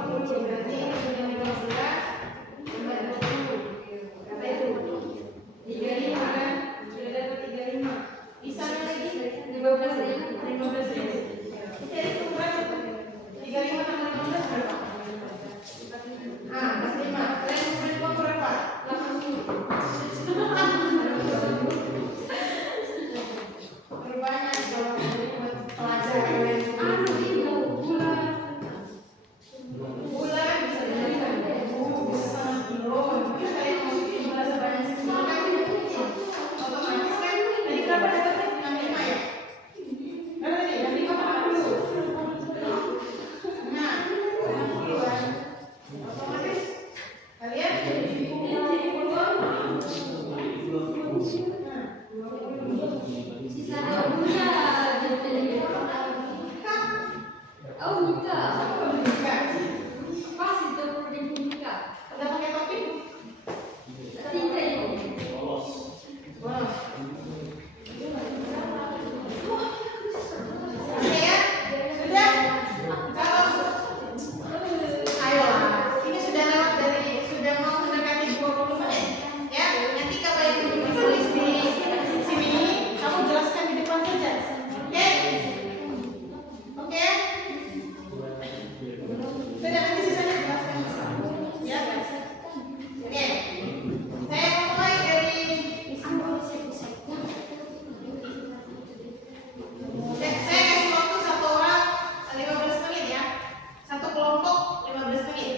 20. Berarti ini sudah 15 tambah 20. Berapa itu? 35 kan? Sudah dapat 35. Isanya lagi 15 ribu. Jadi itu berapa? 35 tambah 15 berapa? 45. Kalian mau beri uang berapa? 80. Berbanyak kalau buat pelajaran. Gula bisa jadi bisa sama kilo. Mungkin kalian mau bikin gula sebanyak segitu kan otomatis kan dari berapa dapatnya? 65 ya? Berapa tadi? 65 apa 60? Nah, 60-an. Otomatis kalian udah pakai topi? Wow. Oke ya? Sudah? Ayolah, ini sudah lewat sudah mau mendekati 20 menit. Ya, nanti kalau yang belum ditulis di sini, kamu jelaskan di depan saja. Oke? Oke? Sudah, nanti sisanya jelaskan. Ya? Oke. Saya mulai dari saya kasih waktu satu orang 15 menit ya. Satu kelompok 15 menit.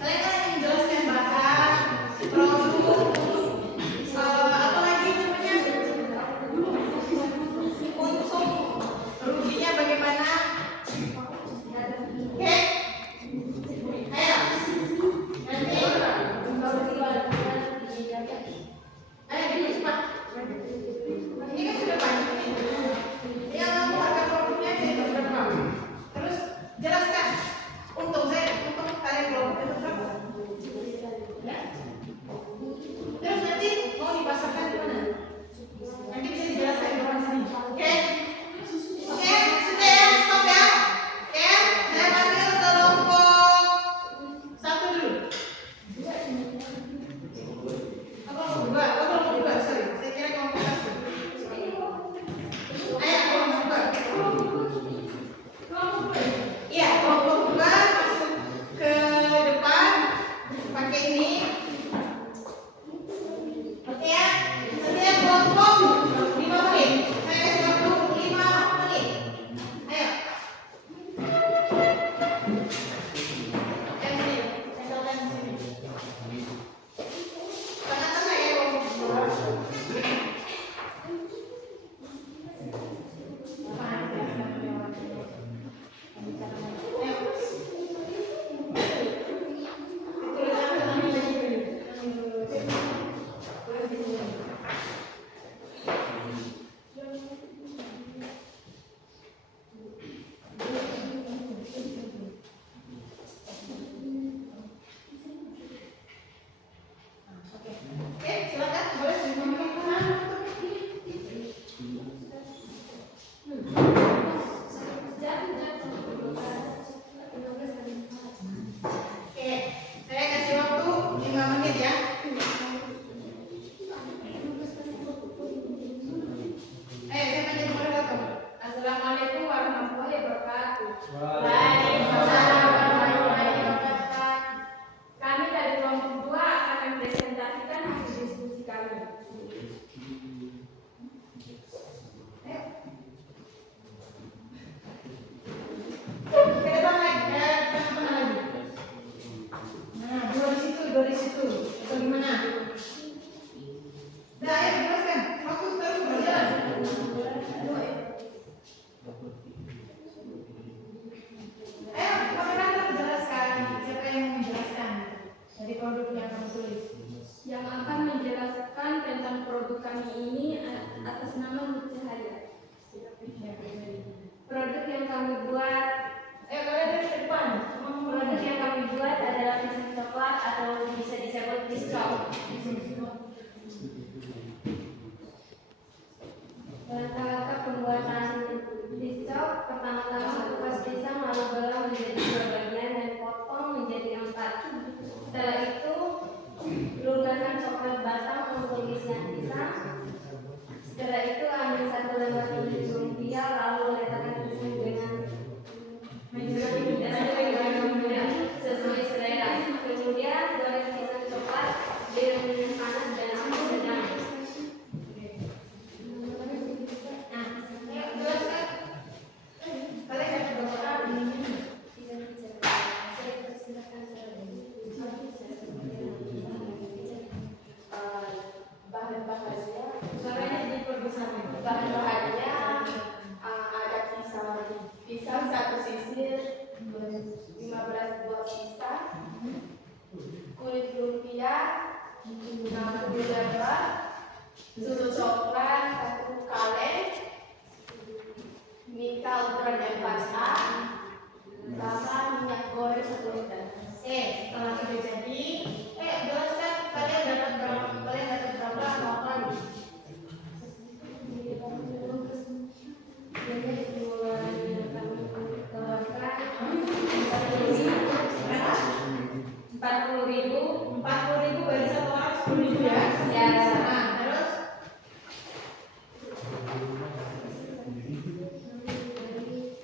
Kalian kan ingin menjelaskan bahan, produk, apa lagi namanya? Untung, ruginya bagaimana? Oke? Ayo. Nanti. Ayo cepat. Ini kan sudah banyak nih. Yang kamu harga produknya jadi berapa? Terus jelaskan untung kalian kelompok itu berapa? Ya. Terus nanti mau dipasarkan di mana? Nanti bisa dijelaskan di depan sini. Oke? Oke, sudah ya, stop ya. Oke, saya panggil kelompok 1 dulu. Kelompok 2, kelompok 2, sorry. Saya kira kelompok 1. Ayo, kelompok 2. Iya, kelompok 2 masuk ke depan pakai ini. Oke ya? Nanti ya kelompok 5 menit. Saya kasih waktu 5 menit. Ayo. Yang sini, tempelkan di sini. Tengah-tengah ya kelompok 2. Oke, silakan boleh dimakan. Oke, saya kasih waktu 5 menit ya. Saya tanya moderator. Assalamualaikum warahmatullahi wabarakatuh. Waalaikumsalam warahmatullahi wabarakatuh. Kami dari kelompok 2 akan mempresentasikan hasil diskusi kami. Ayo. Ke depan lagi, ke tengah-tengah lagi. Nah, dua di situ. Atau gimana? Dah, ayo jelaskan. Fokus terus berjalan. Ayo, moderator jelaskan. Siapa yang mau menjelaskan dari produk yang kamu tulis? Yang akan menjelaskan tentang produk kami ini atas nama Mujahaya. Produk yang kami buat, Ayo kalian dari depan. Produk yang kami buat adalah pisang coklat atau bisa disebut piscok. Langkah-langkah pembuatan piscok: pertama-tama kupas pisang lalu belah menjadi dua bagian dan 60 gram, susu coklat 1 kaleng, mikal ukuran M4A, sama minyak goreng 1 liter. Setelah sudah jadi, jelaskan kalian dapat berapa apa Rp40.000. 40.000 bagi satu orang 10.000 ya? Ya. Nah, terus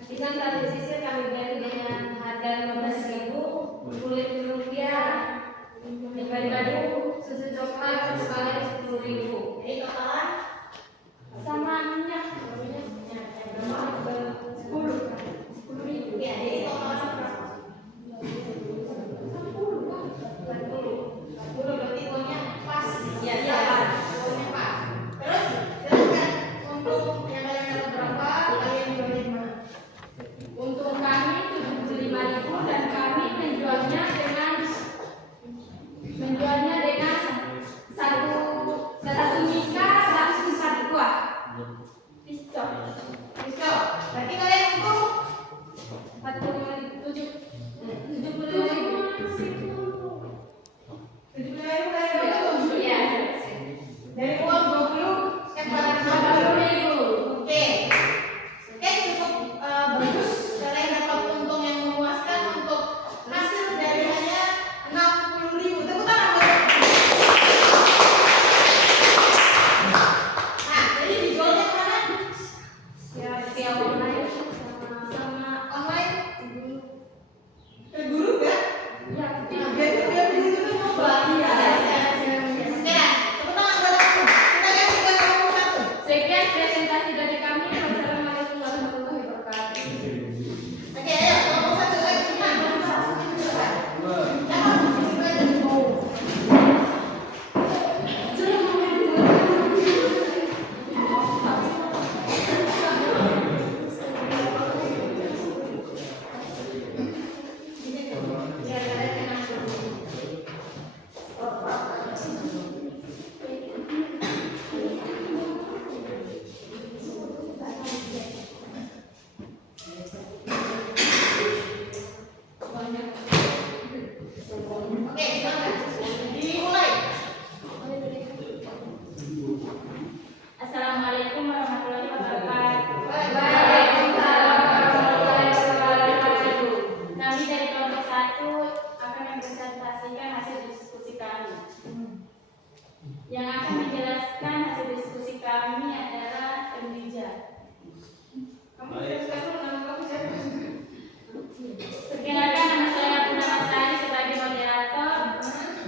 Pisang telah disisir kami beli dengan harga Rp15.000. Kulit lumpia, ikan gadu, susu coklat 1 kaleng Rp10.000. jadi totalan Sama minyak. berapa? 10.000. Ya, jadi totalan berapa? 40 berarti uangnya pas. Ya, pas. Uangnya pas. Terus jelaskan untuk yang kalian dapat berapa, kalian jual di mana? Untuk kami 75.000 dan kami menjualnya dengan satu mika langsung 1 buah pistol. Bisa. Berarti kalian untung 75.000. 75.000 kalian untung. Iya. Dari uang 20 sekarang 40.000. Oke, cukup bagus. Kalian dapat untung yang memuaskan untuk hasil dari hanya 60.000. Tepuk tangan buat nah, jadi dijualnya kemana? Via online Sama Online? Ke guru kan? ya Nah, biar guru itu nyoba. Iya. Oke, tepuk tangan buat aku. Kita lihat juga nomor 1. sekian presentasi dari kami. Wassalamualaikum warahmatullahi wabarakatuh. Oke, ayo, nomor 1 lagi. Nomor 1. Jangan begitu aja. Biar kalian enak dulu. Oke, silakan. Dimulai. Assalamualaikum warahmatullahi wabarakatuh. Waalaikumsalam warahmatullahi wabarakatuh. Kami dari kelompok 1 akan mempresentasikan hasil diskusi kami. Yang akan menjelaskan hasil diskusi kami adalah Emilia. Kamu jelaskan dulu nama kamu siapa? Perkenalkan, nama saya Purnama Sari sebagai moderator,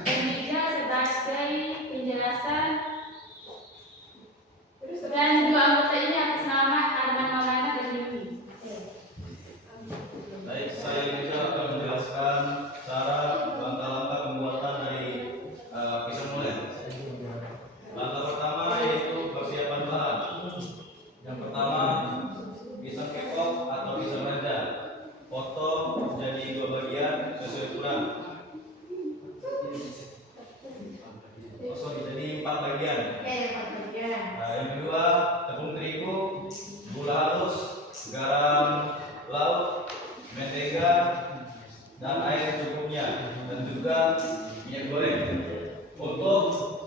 Emilia sebagai penjelasan, dan 2 anggota ini atas nama Arman Maulana dan Dini. Baik, saya juga akan menjelaskan cara langkah-langkah pembuatan dari pisang molen. Langkah pertama yaitu persiapan bahan. Yang pertama, pisang kepok atau pisang raja. Potong jadi 2 bagian sesuai ukuran. Jadi 4 bagian. Oke, Pak Bagian. Nah, yang kedua, tepung terigu, gula halus, garam laut, mentega, dan air secukupnya, dan juga minyak goreng. Untuk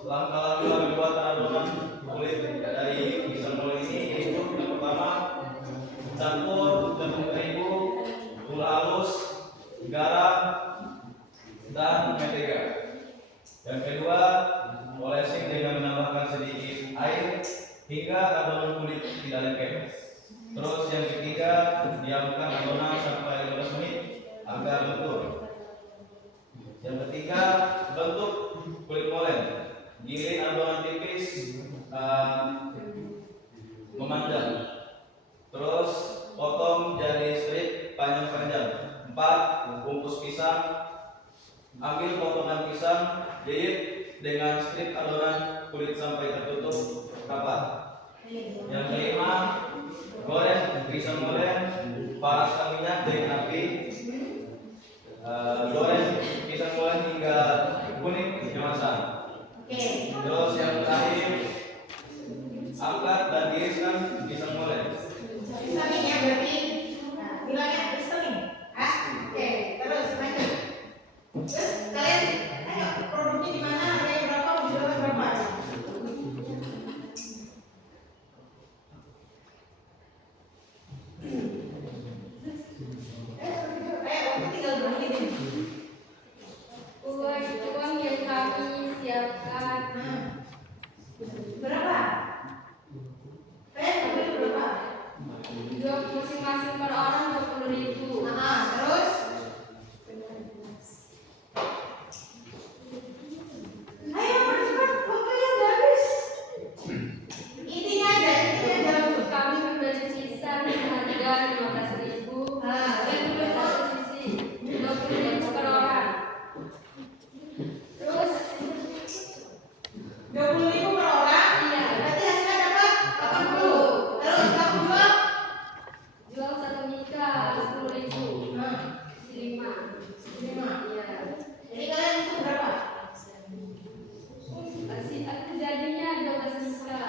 langkah-langkah pembuatan adonan kulit dari pisang molen ini yaitu yang pertama, campur tepung terigu, gula halus, garam, dan mentega. Yang kedua, olesing dengan menambahkan sedikit air hingga adonan kulit tidak lengket. Terus yang ketiga, diamkan adonan sampai 15 menit agar lentur. Yang ketiga, bentuk kulit molen. Giling adonan tipis memanjang. Terus potong jadi strip panjang-panjang. 4. Bungkus pisang. Ambil potongan pisang, jahit dengan strip adonan kulit sampai tertutup rapat. Yang kelima, goreng pisang molen, panaskan minyak dengan api. Goreng pisang molen hingga kuning keemasan. tinggal begini. Uang yang kami siapkan Berapa? Berapa? masing-masing per orang 20.000. Nah, terus ayo percepat, waktunya udah habis. Intinya aja langsung. Kami membeli sisa harga 15.000. Nah, Dan satu sisi 20.000 per orang. Terus 20.000 per orang. iya, Berarti hasilnya dapat 80. Terus kamu jual? jual satu mika 10.000. Nah, 5. 5. Iya. Jadi kalian itu berapa? Aku jadinya 12 mika.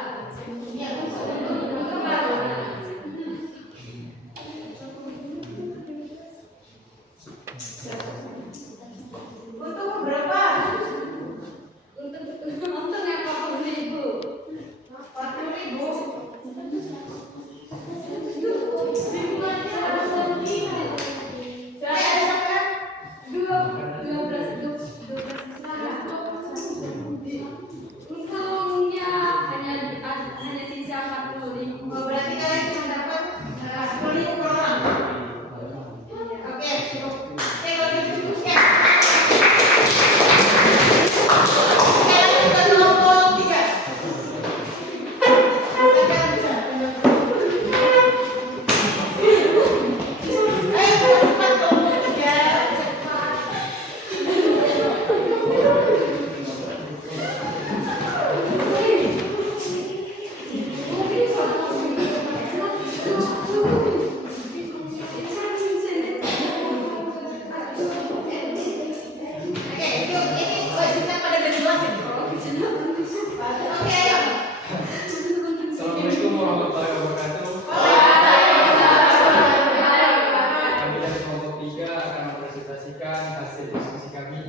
Iya, untuk berapa? Untuk yang 40.000. 40.000. Saya ada kan? 12 untungnya hanya sisa 40.000. Oh, berarti kalian cuma dapat 10.000 per orang. Oke, cukup. Oke, kalau gitu cukup ya. Sekarang kita kelompok 3. Silakan bisa. Ayo cepat kelompok 3. Oke, itu ini wajibnya pada dijelasin. Oke, ayo. Assalamualaikum warahmatullahi wabarakatuh. Kami dari kelompok 3 akan mempresentasikan hasil diskusi kami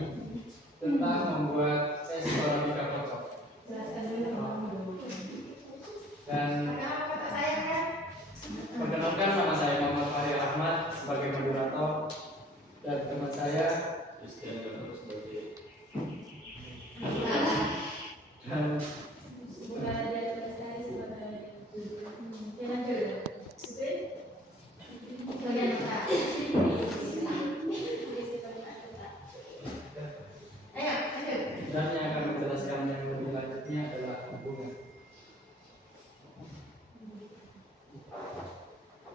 tentang membuat es Torabika kocok. Dan Kenapa kata saya kan? perkenalkan, nama saya Muhammad Fahri Ahmad sebagai moderator dan teman saya dan Ayo, lanjut. dan yang akan menjelaskan yang lebih lanjutnya adalah hubungan.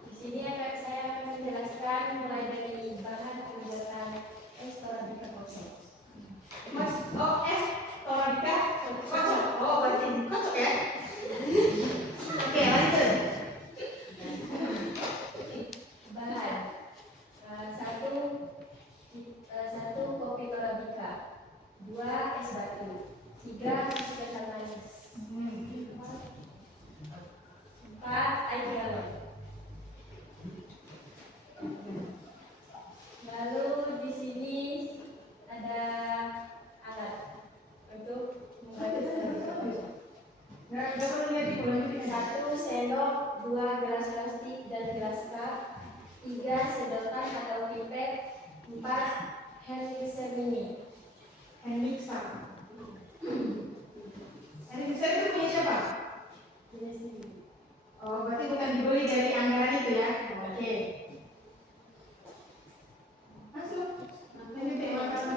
Di sini saya akan menjelaskan mulai dari bahan pembuatan es Torabika kocok. Mas, oh es Torabika kocok. Oh, berarti dikocok ya? Oke, lanjut. Bahan satu kopi Torabika, 2 es batu, 3 susu kental manis, 4 air galon. Lalu di sini ada alat untuk membuat Nggak perlu jadi belum. 1 sendok, 2 gelas plastik dan gelas cup, 3 sedotan atau pipet, 4 hand mixer mini. Hand mixer. Hand mixer itu punya siapa? Ini sini. Oh, berarti bukan dibeli dari anggaran itu ya? Oke. Masuk. Lanjut deh, makan.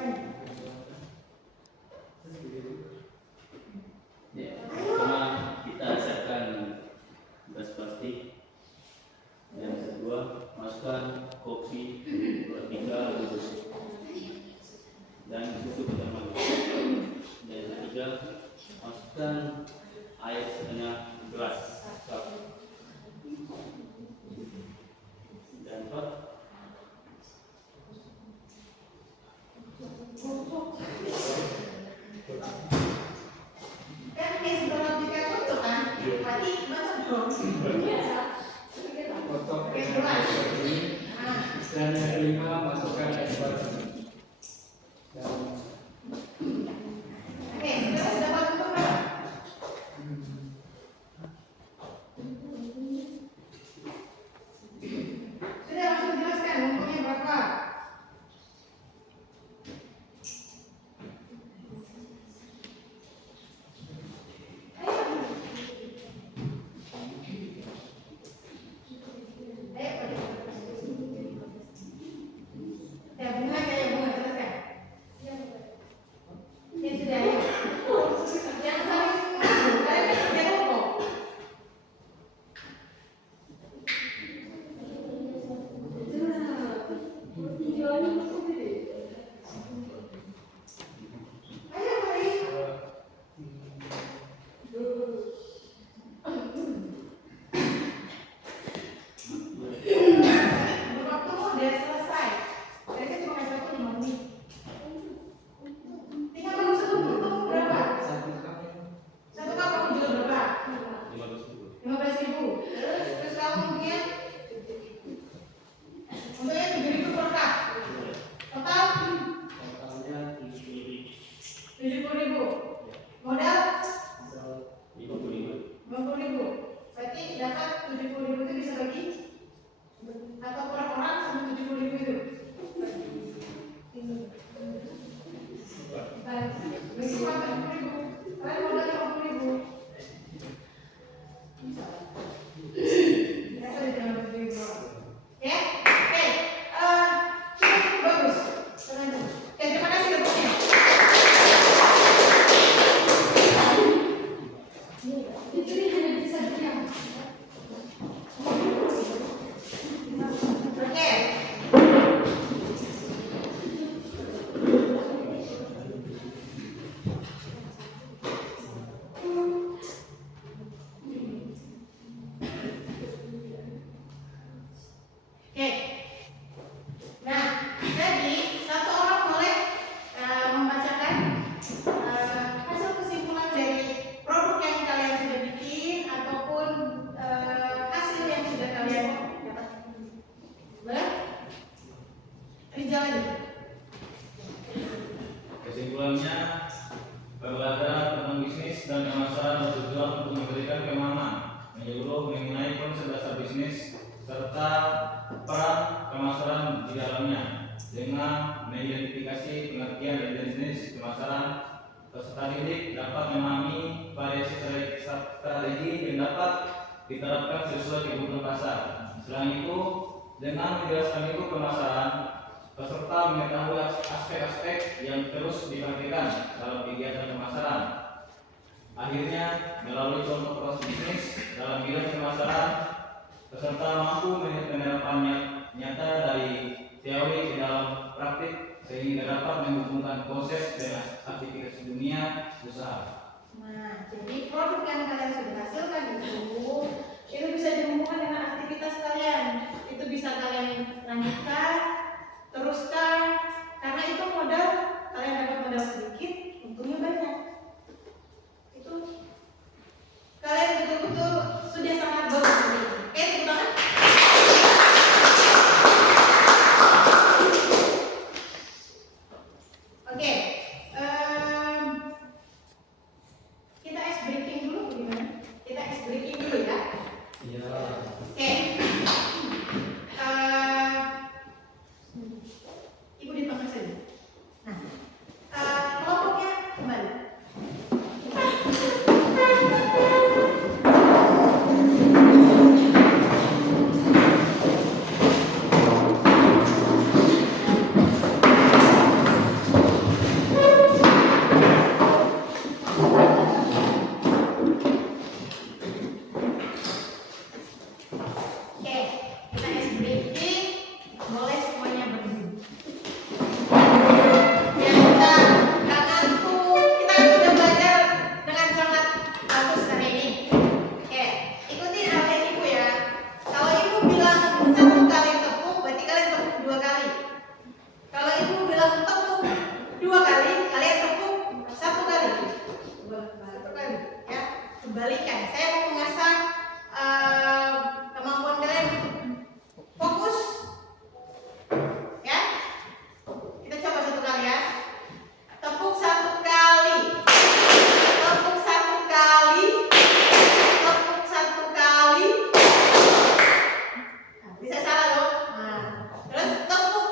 Ya, pertama kita siapkan gelas plastik. Yang kedua, masukkan kopi Torabika dan susu kental manis. Dan yang ketiga, masukkan air setengah gelas cup. Dan 4, Kan es Torabika kocok kan? Berarti masak dong. Kocok Oke, dengan jelas. air ini. Nah, Dan yang kelima, masukkan es batu. Dan oke, terus dapat untuk berapa? Sudah langsung jelaskan untungnya berapa? mengidentifikasi pengertian dan jenis pemasaran. Peserta didik dapat memahami variasi strategi yang dapat diterapkan sesuai kebutuhan pasar. Selain itu, dengan menjelaskan itu pemasaran, peserta mengetahui aspek-aspek yang terus diperhatikan dalam kegiatan pemasaran. Akhirnya, melalui contoh proses bisnis dalam bidang pemasaran, peserta mampu menerapkan nyata dari teori ke dalam praktik sehingga dapat menghubungkan konsep dengan aktivitas dunia usaha. Nah, jadi produk yang kalian sudah hasilkan itu bisa dihubungkan dengan aktivitas kalian. Itu bisa kalian lanjutkan, teruskan, karena itu modal kalian dapat modal sedikit, untungnya banyak. Itu kalian betul-betul sudah sangat bagus ini. Tepuk tangan. Oke, kita ice breaking dulu gimana? Kita ice breaking dulu ya. Iya. Oke. Ibu di tengah saja. Nah, kelompoknya kembali. Oke, kita ice breaking. Boleh semuanya berdiri. Ya, kita nggak ngantuk. Kita kan sudah belajar dengan sangat bagus hari ini. Oke, ikutin arahan ibu ya. Kalau ibu bilang 1 kali tepuk, berarti kalian tepuk 2 kali. Kalau ibu bilang tepuk 2 kali, kalian tepuk 1 kali. 1 kali, ya. Kebalikan. Saya mau mengasah kemampuan kalian untuk fokus. Ya, kita coba 1 kali ya. Tepuk 1 kali. Tepuk 1 kali. Tepuk 1 kali. Nah, bisa salah loh. Nah, terus tepuk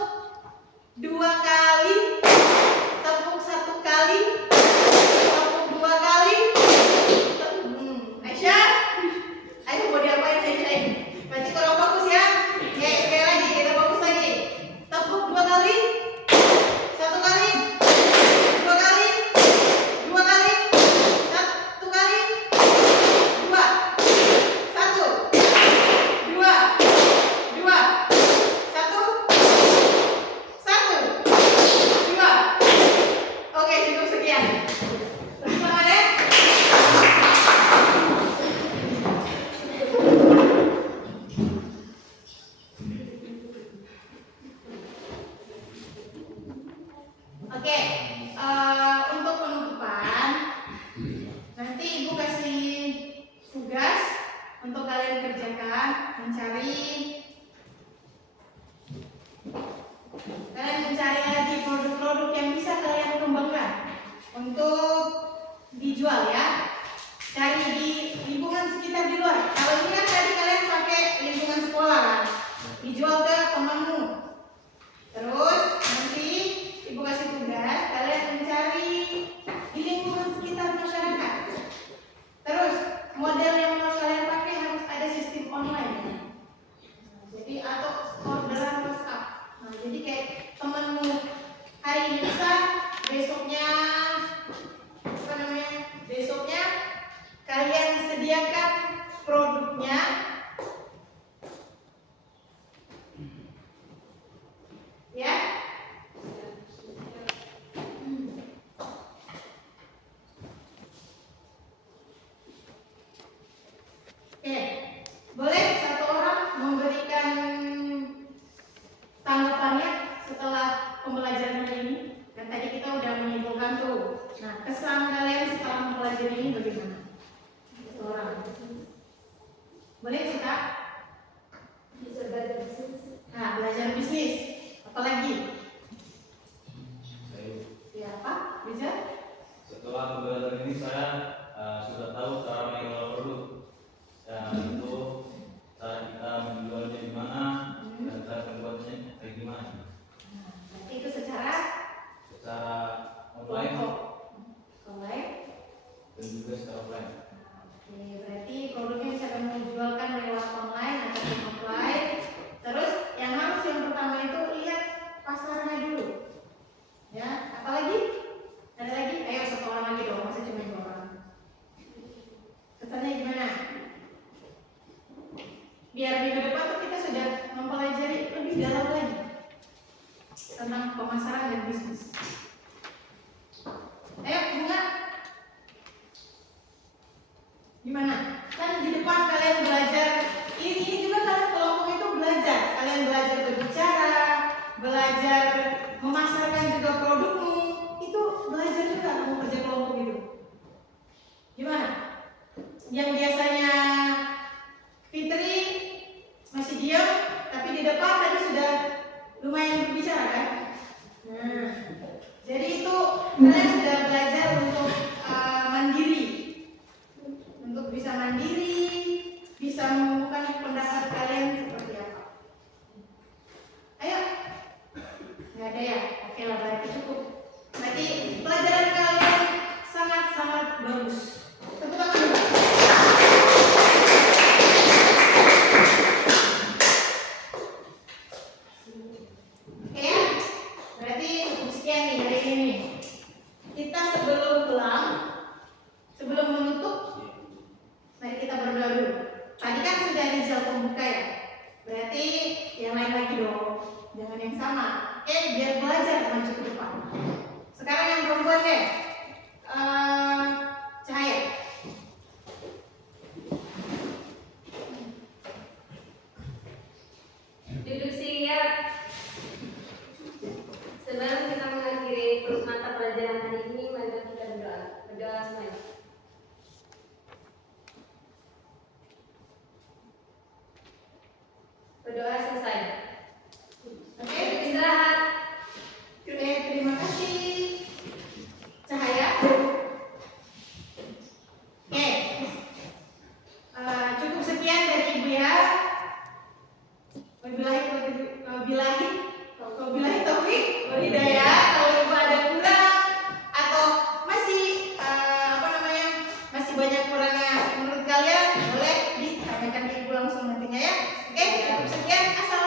2 kali. Tepuk 1 kali. Tepuk 2 kali. Aisyah, ayo mau diapain Aisyah ini? Berarti kalau fokus ya. Oke, sekali lagi kita fokus lagi. Tepuk 2 kali. 1 kali. 2 kali. 2 kali. 1 kali. 2. 1. 2. 2. 1. 1. 2. Oke, cukup sekian. Semangat ya. Oke, untuk penutupan, nanti ibu kasih tugas untuk kalian kerjakan, mencari lagi produk-produk yang bisa kalian kembangkan untuk dijual ya. Cari di lingkungan sekitar di luar. Kalau ini kan tadi kalian pakai lingkungan sekolah kan, dijual ke temanmu. Terus nanti ibu kasih tugas kalian mencari di lingkungan sekitar masyarakat. Terus model yang harus kalian pakai harus ada sistem online. Jadi atau orderan WhatsApp. Nah, jadi kayak temanmu hari ini bisa, besoknya besoknya kalian sediakan produknya. Ya. Oke, boleh 1 orang memberikan tanggapannya setelah pembelajaran hari ini. Kan tadi kita udah menyimpulkan tuh. Nah, kesan kalian setelah mempelajari ini bagaimana? 1 orang. Boleh cerita? Bisa belajar bisnis. Nah, belajar bisnis. Apalagi? Baik. Ya apa? Bisa? Setelah pembelajaran ini saya sudah tahu cara mengelola produk. Dan itu cara kita menjualnya di mana dan cara membuatnya kayak gimana. Nah, berarti itu secara pemasaran dan bisnis. Ayo Bunga, gimana? Kan di depan kalian belajar ini juga kalian kelompok itu belajar. Kalian belajar berbicara, belajar memasarkan juga produkmu. Itu belajar juga kamu kerja kelompok itu. Gimana? Yang biasanya Fitri masih diam, tapi di depan tadi sudah lumayan berbicara kan? Nah, jadi itu kalian sudah belajar untuk mandiri, untuk bisa mandiri, bisa menemukan pendapat kalian seperti apa. Ayo, nggak ada ya? Oke lah, berarti cukup. Berarti pelajaran kalian sangat-sangat bagus. Tepuk tangan dulu. Oke ya, berarti cukup sekian nih hari ini. Kita sebelum pulang, sebelum menutup, mari kita berdoa dulu. Tadi kan sudah Rizal pembuka ya, berarti yang lain lagi dong, jangan yang sama. Oke, biar belajar maju ke depan. Sekarang yang perempuan deh, Cahaya. Duduk siap. Sebelum kita mengakhiri mata pelajaran hari ini, mari kita berdoa. Berdoa semuanya. Berdoa selesai. Oke, Istirahat. oke, terima kasih Cahaya. Oke, cukup sekian dari Ibu ya. Wabillahi taufik wal hidayah. Kalau Ibu ada kurang atau masih masih banyak kurangnya menurut kalian, boleh ditanyakan ke Ibu langsung nantinya ya. Oke, cukup sekian. Assalamualaikum.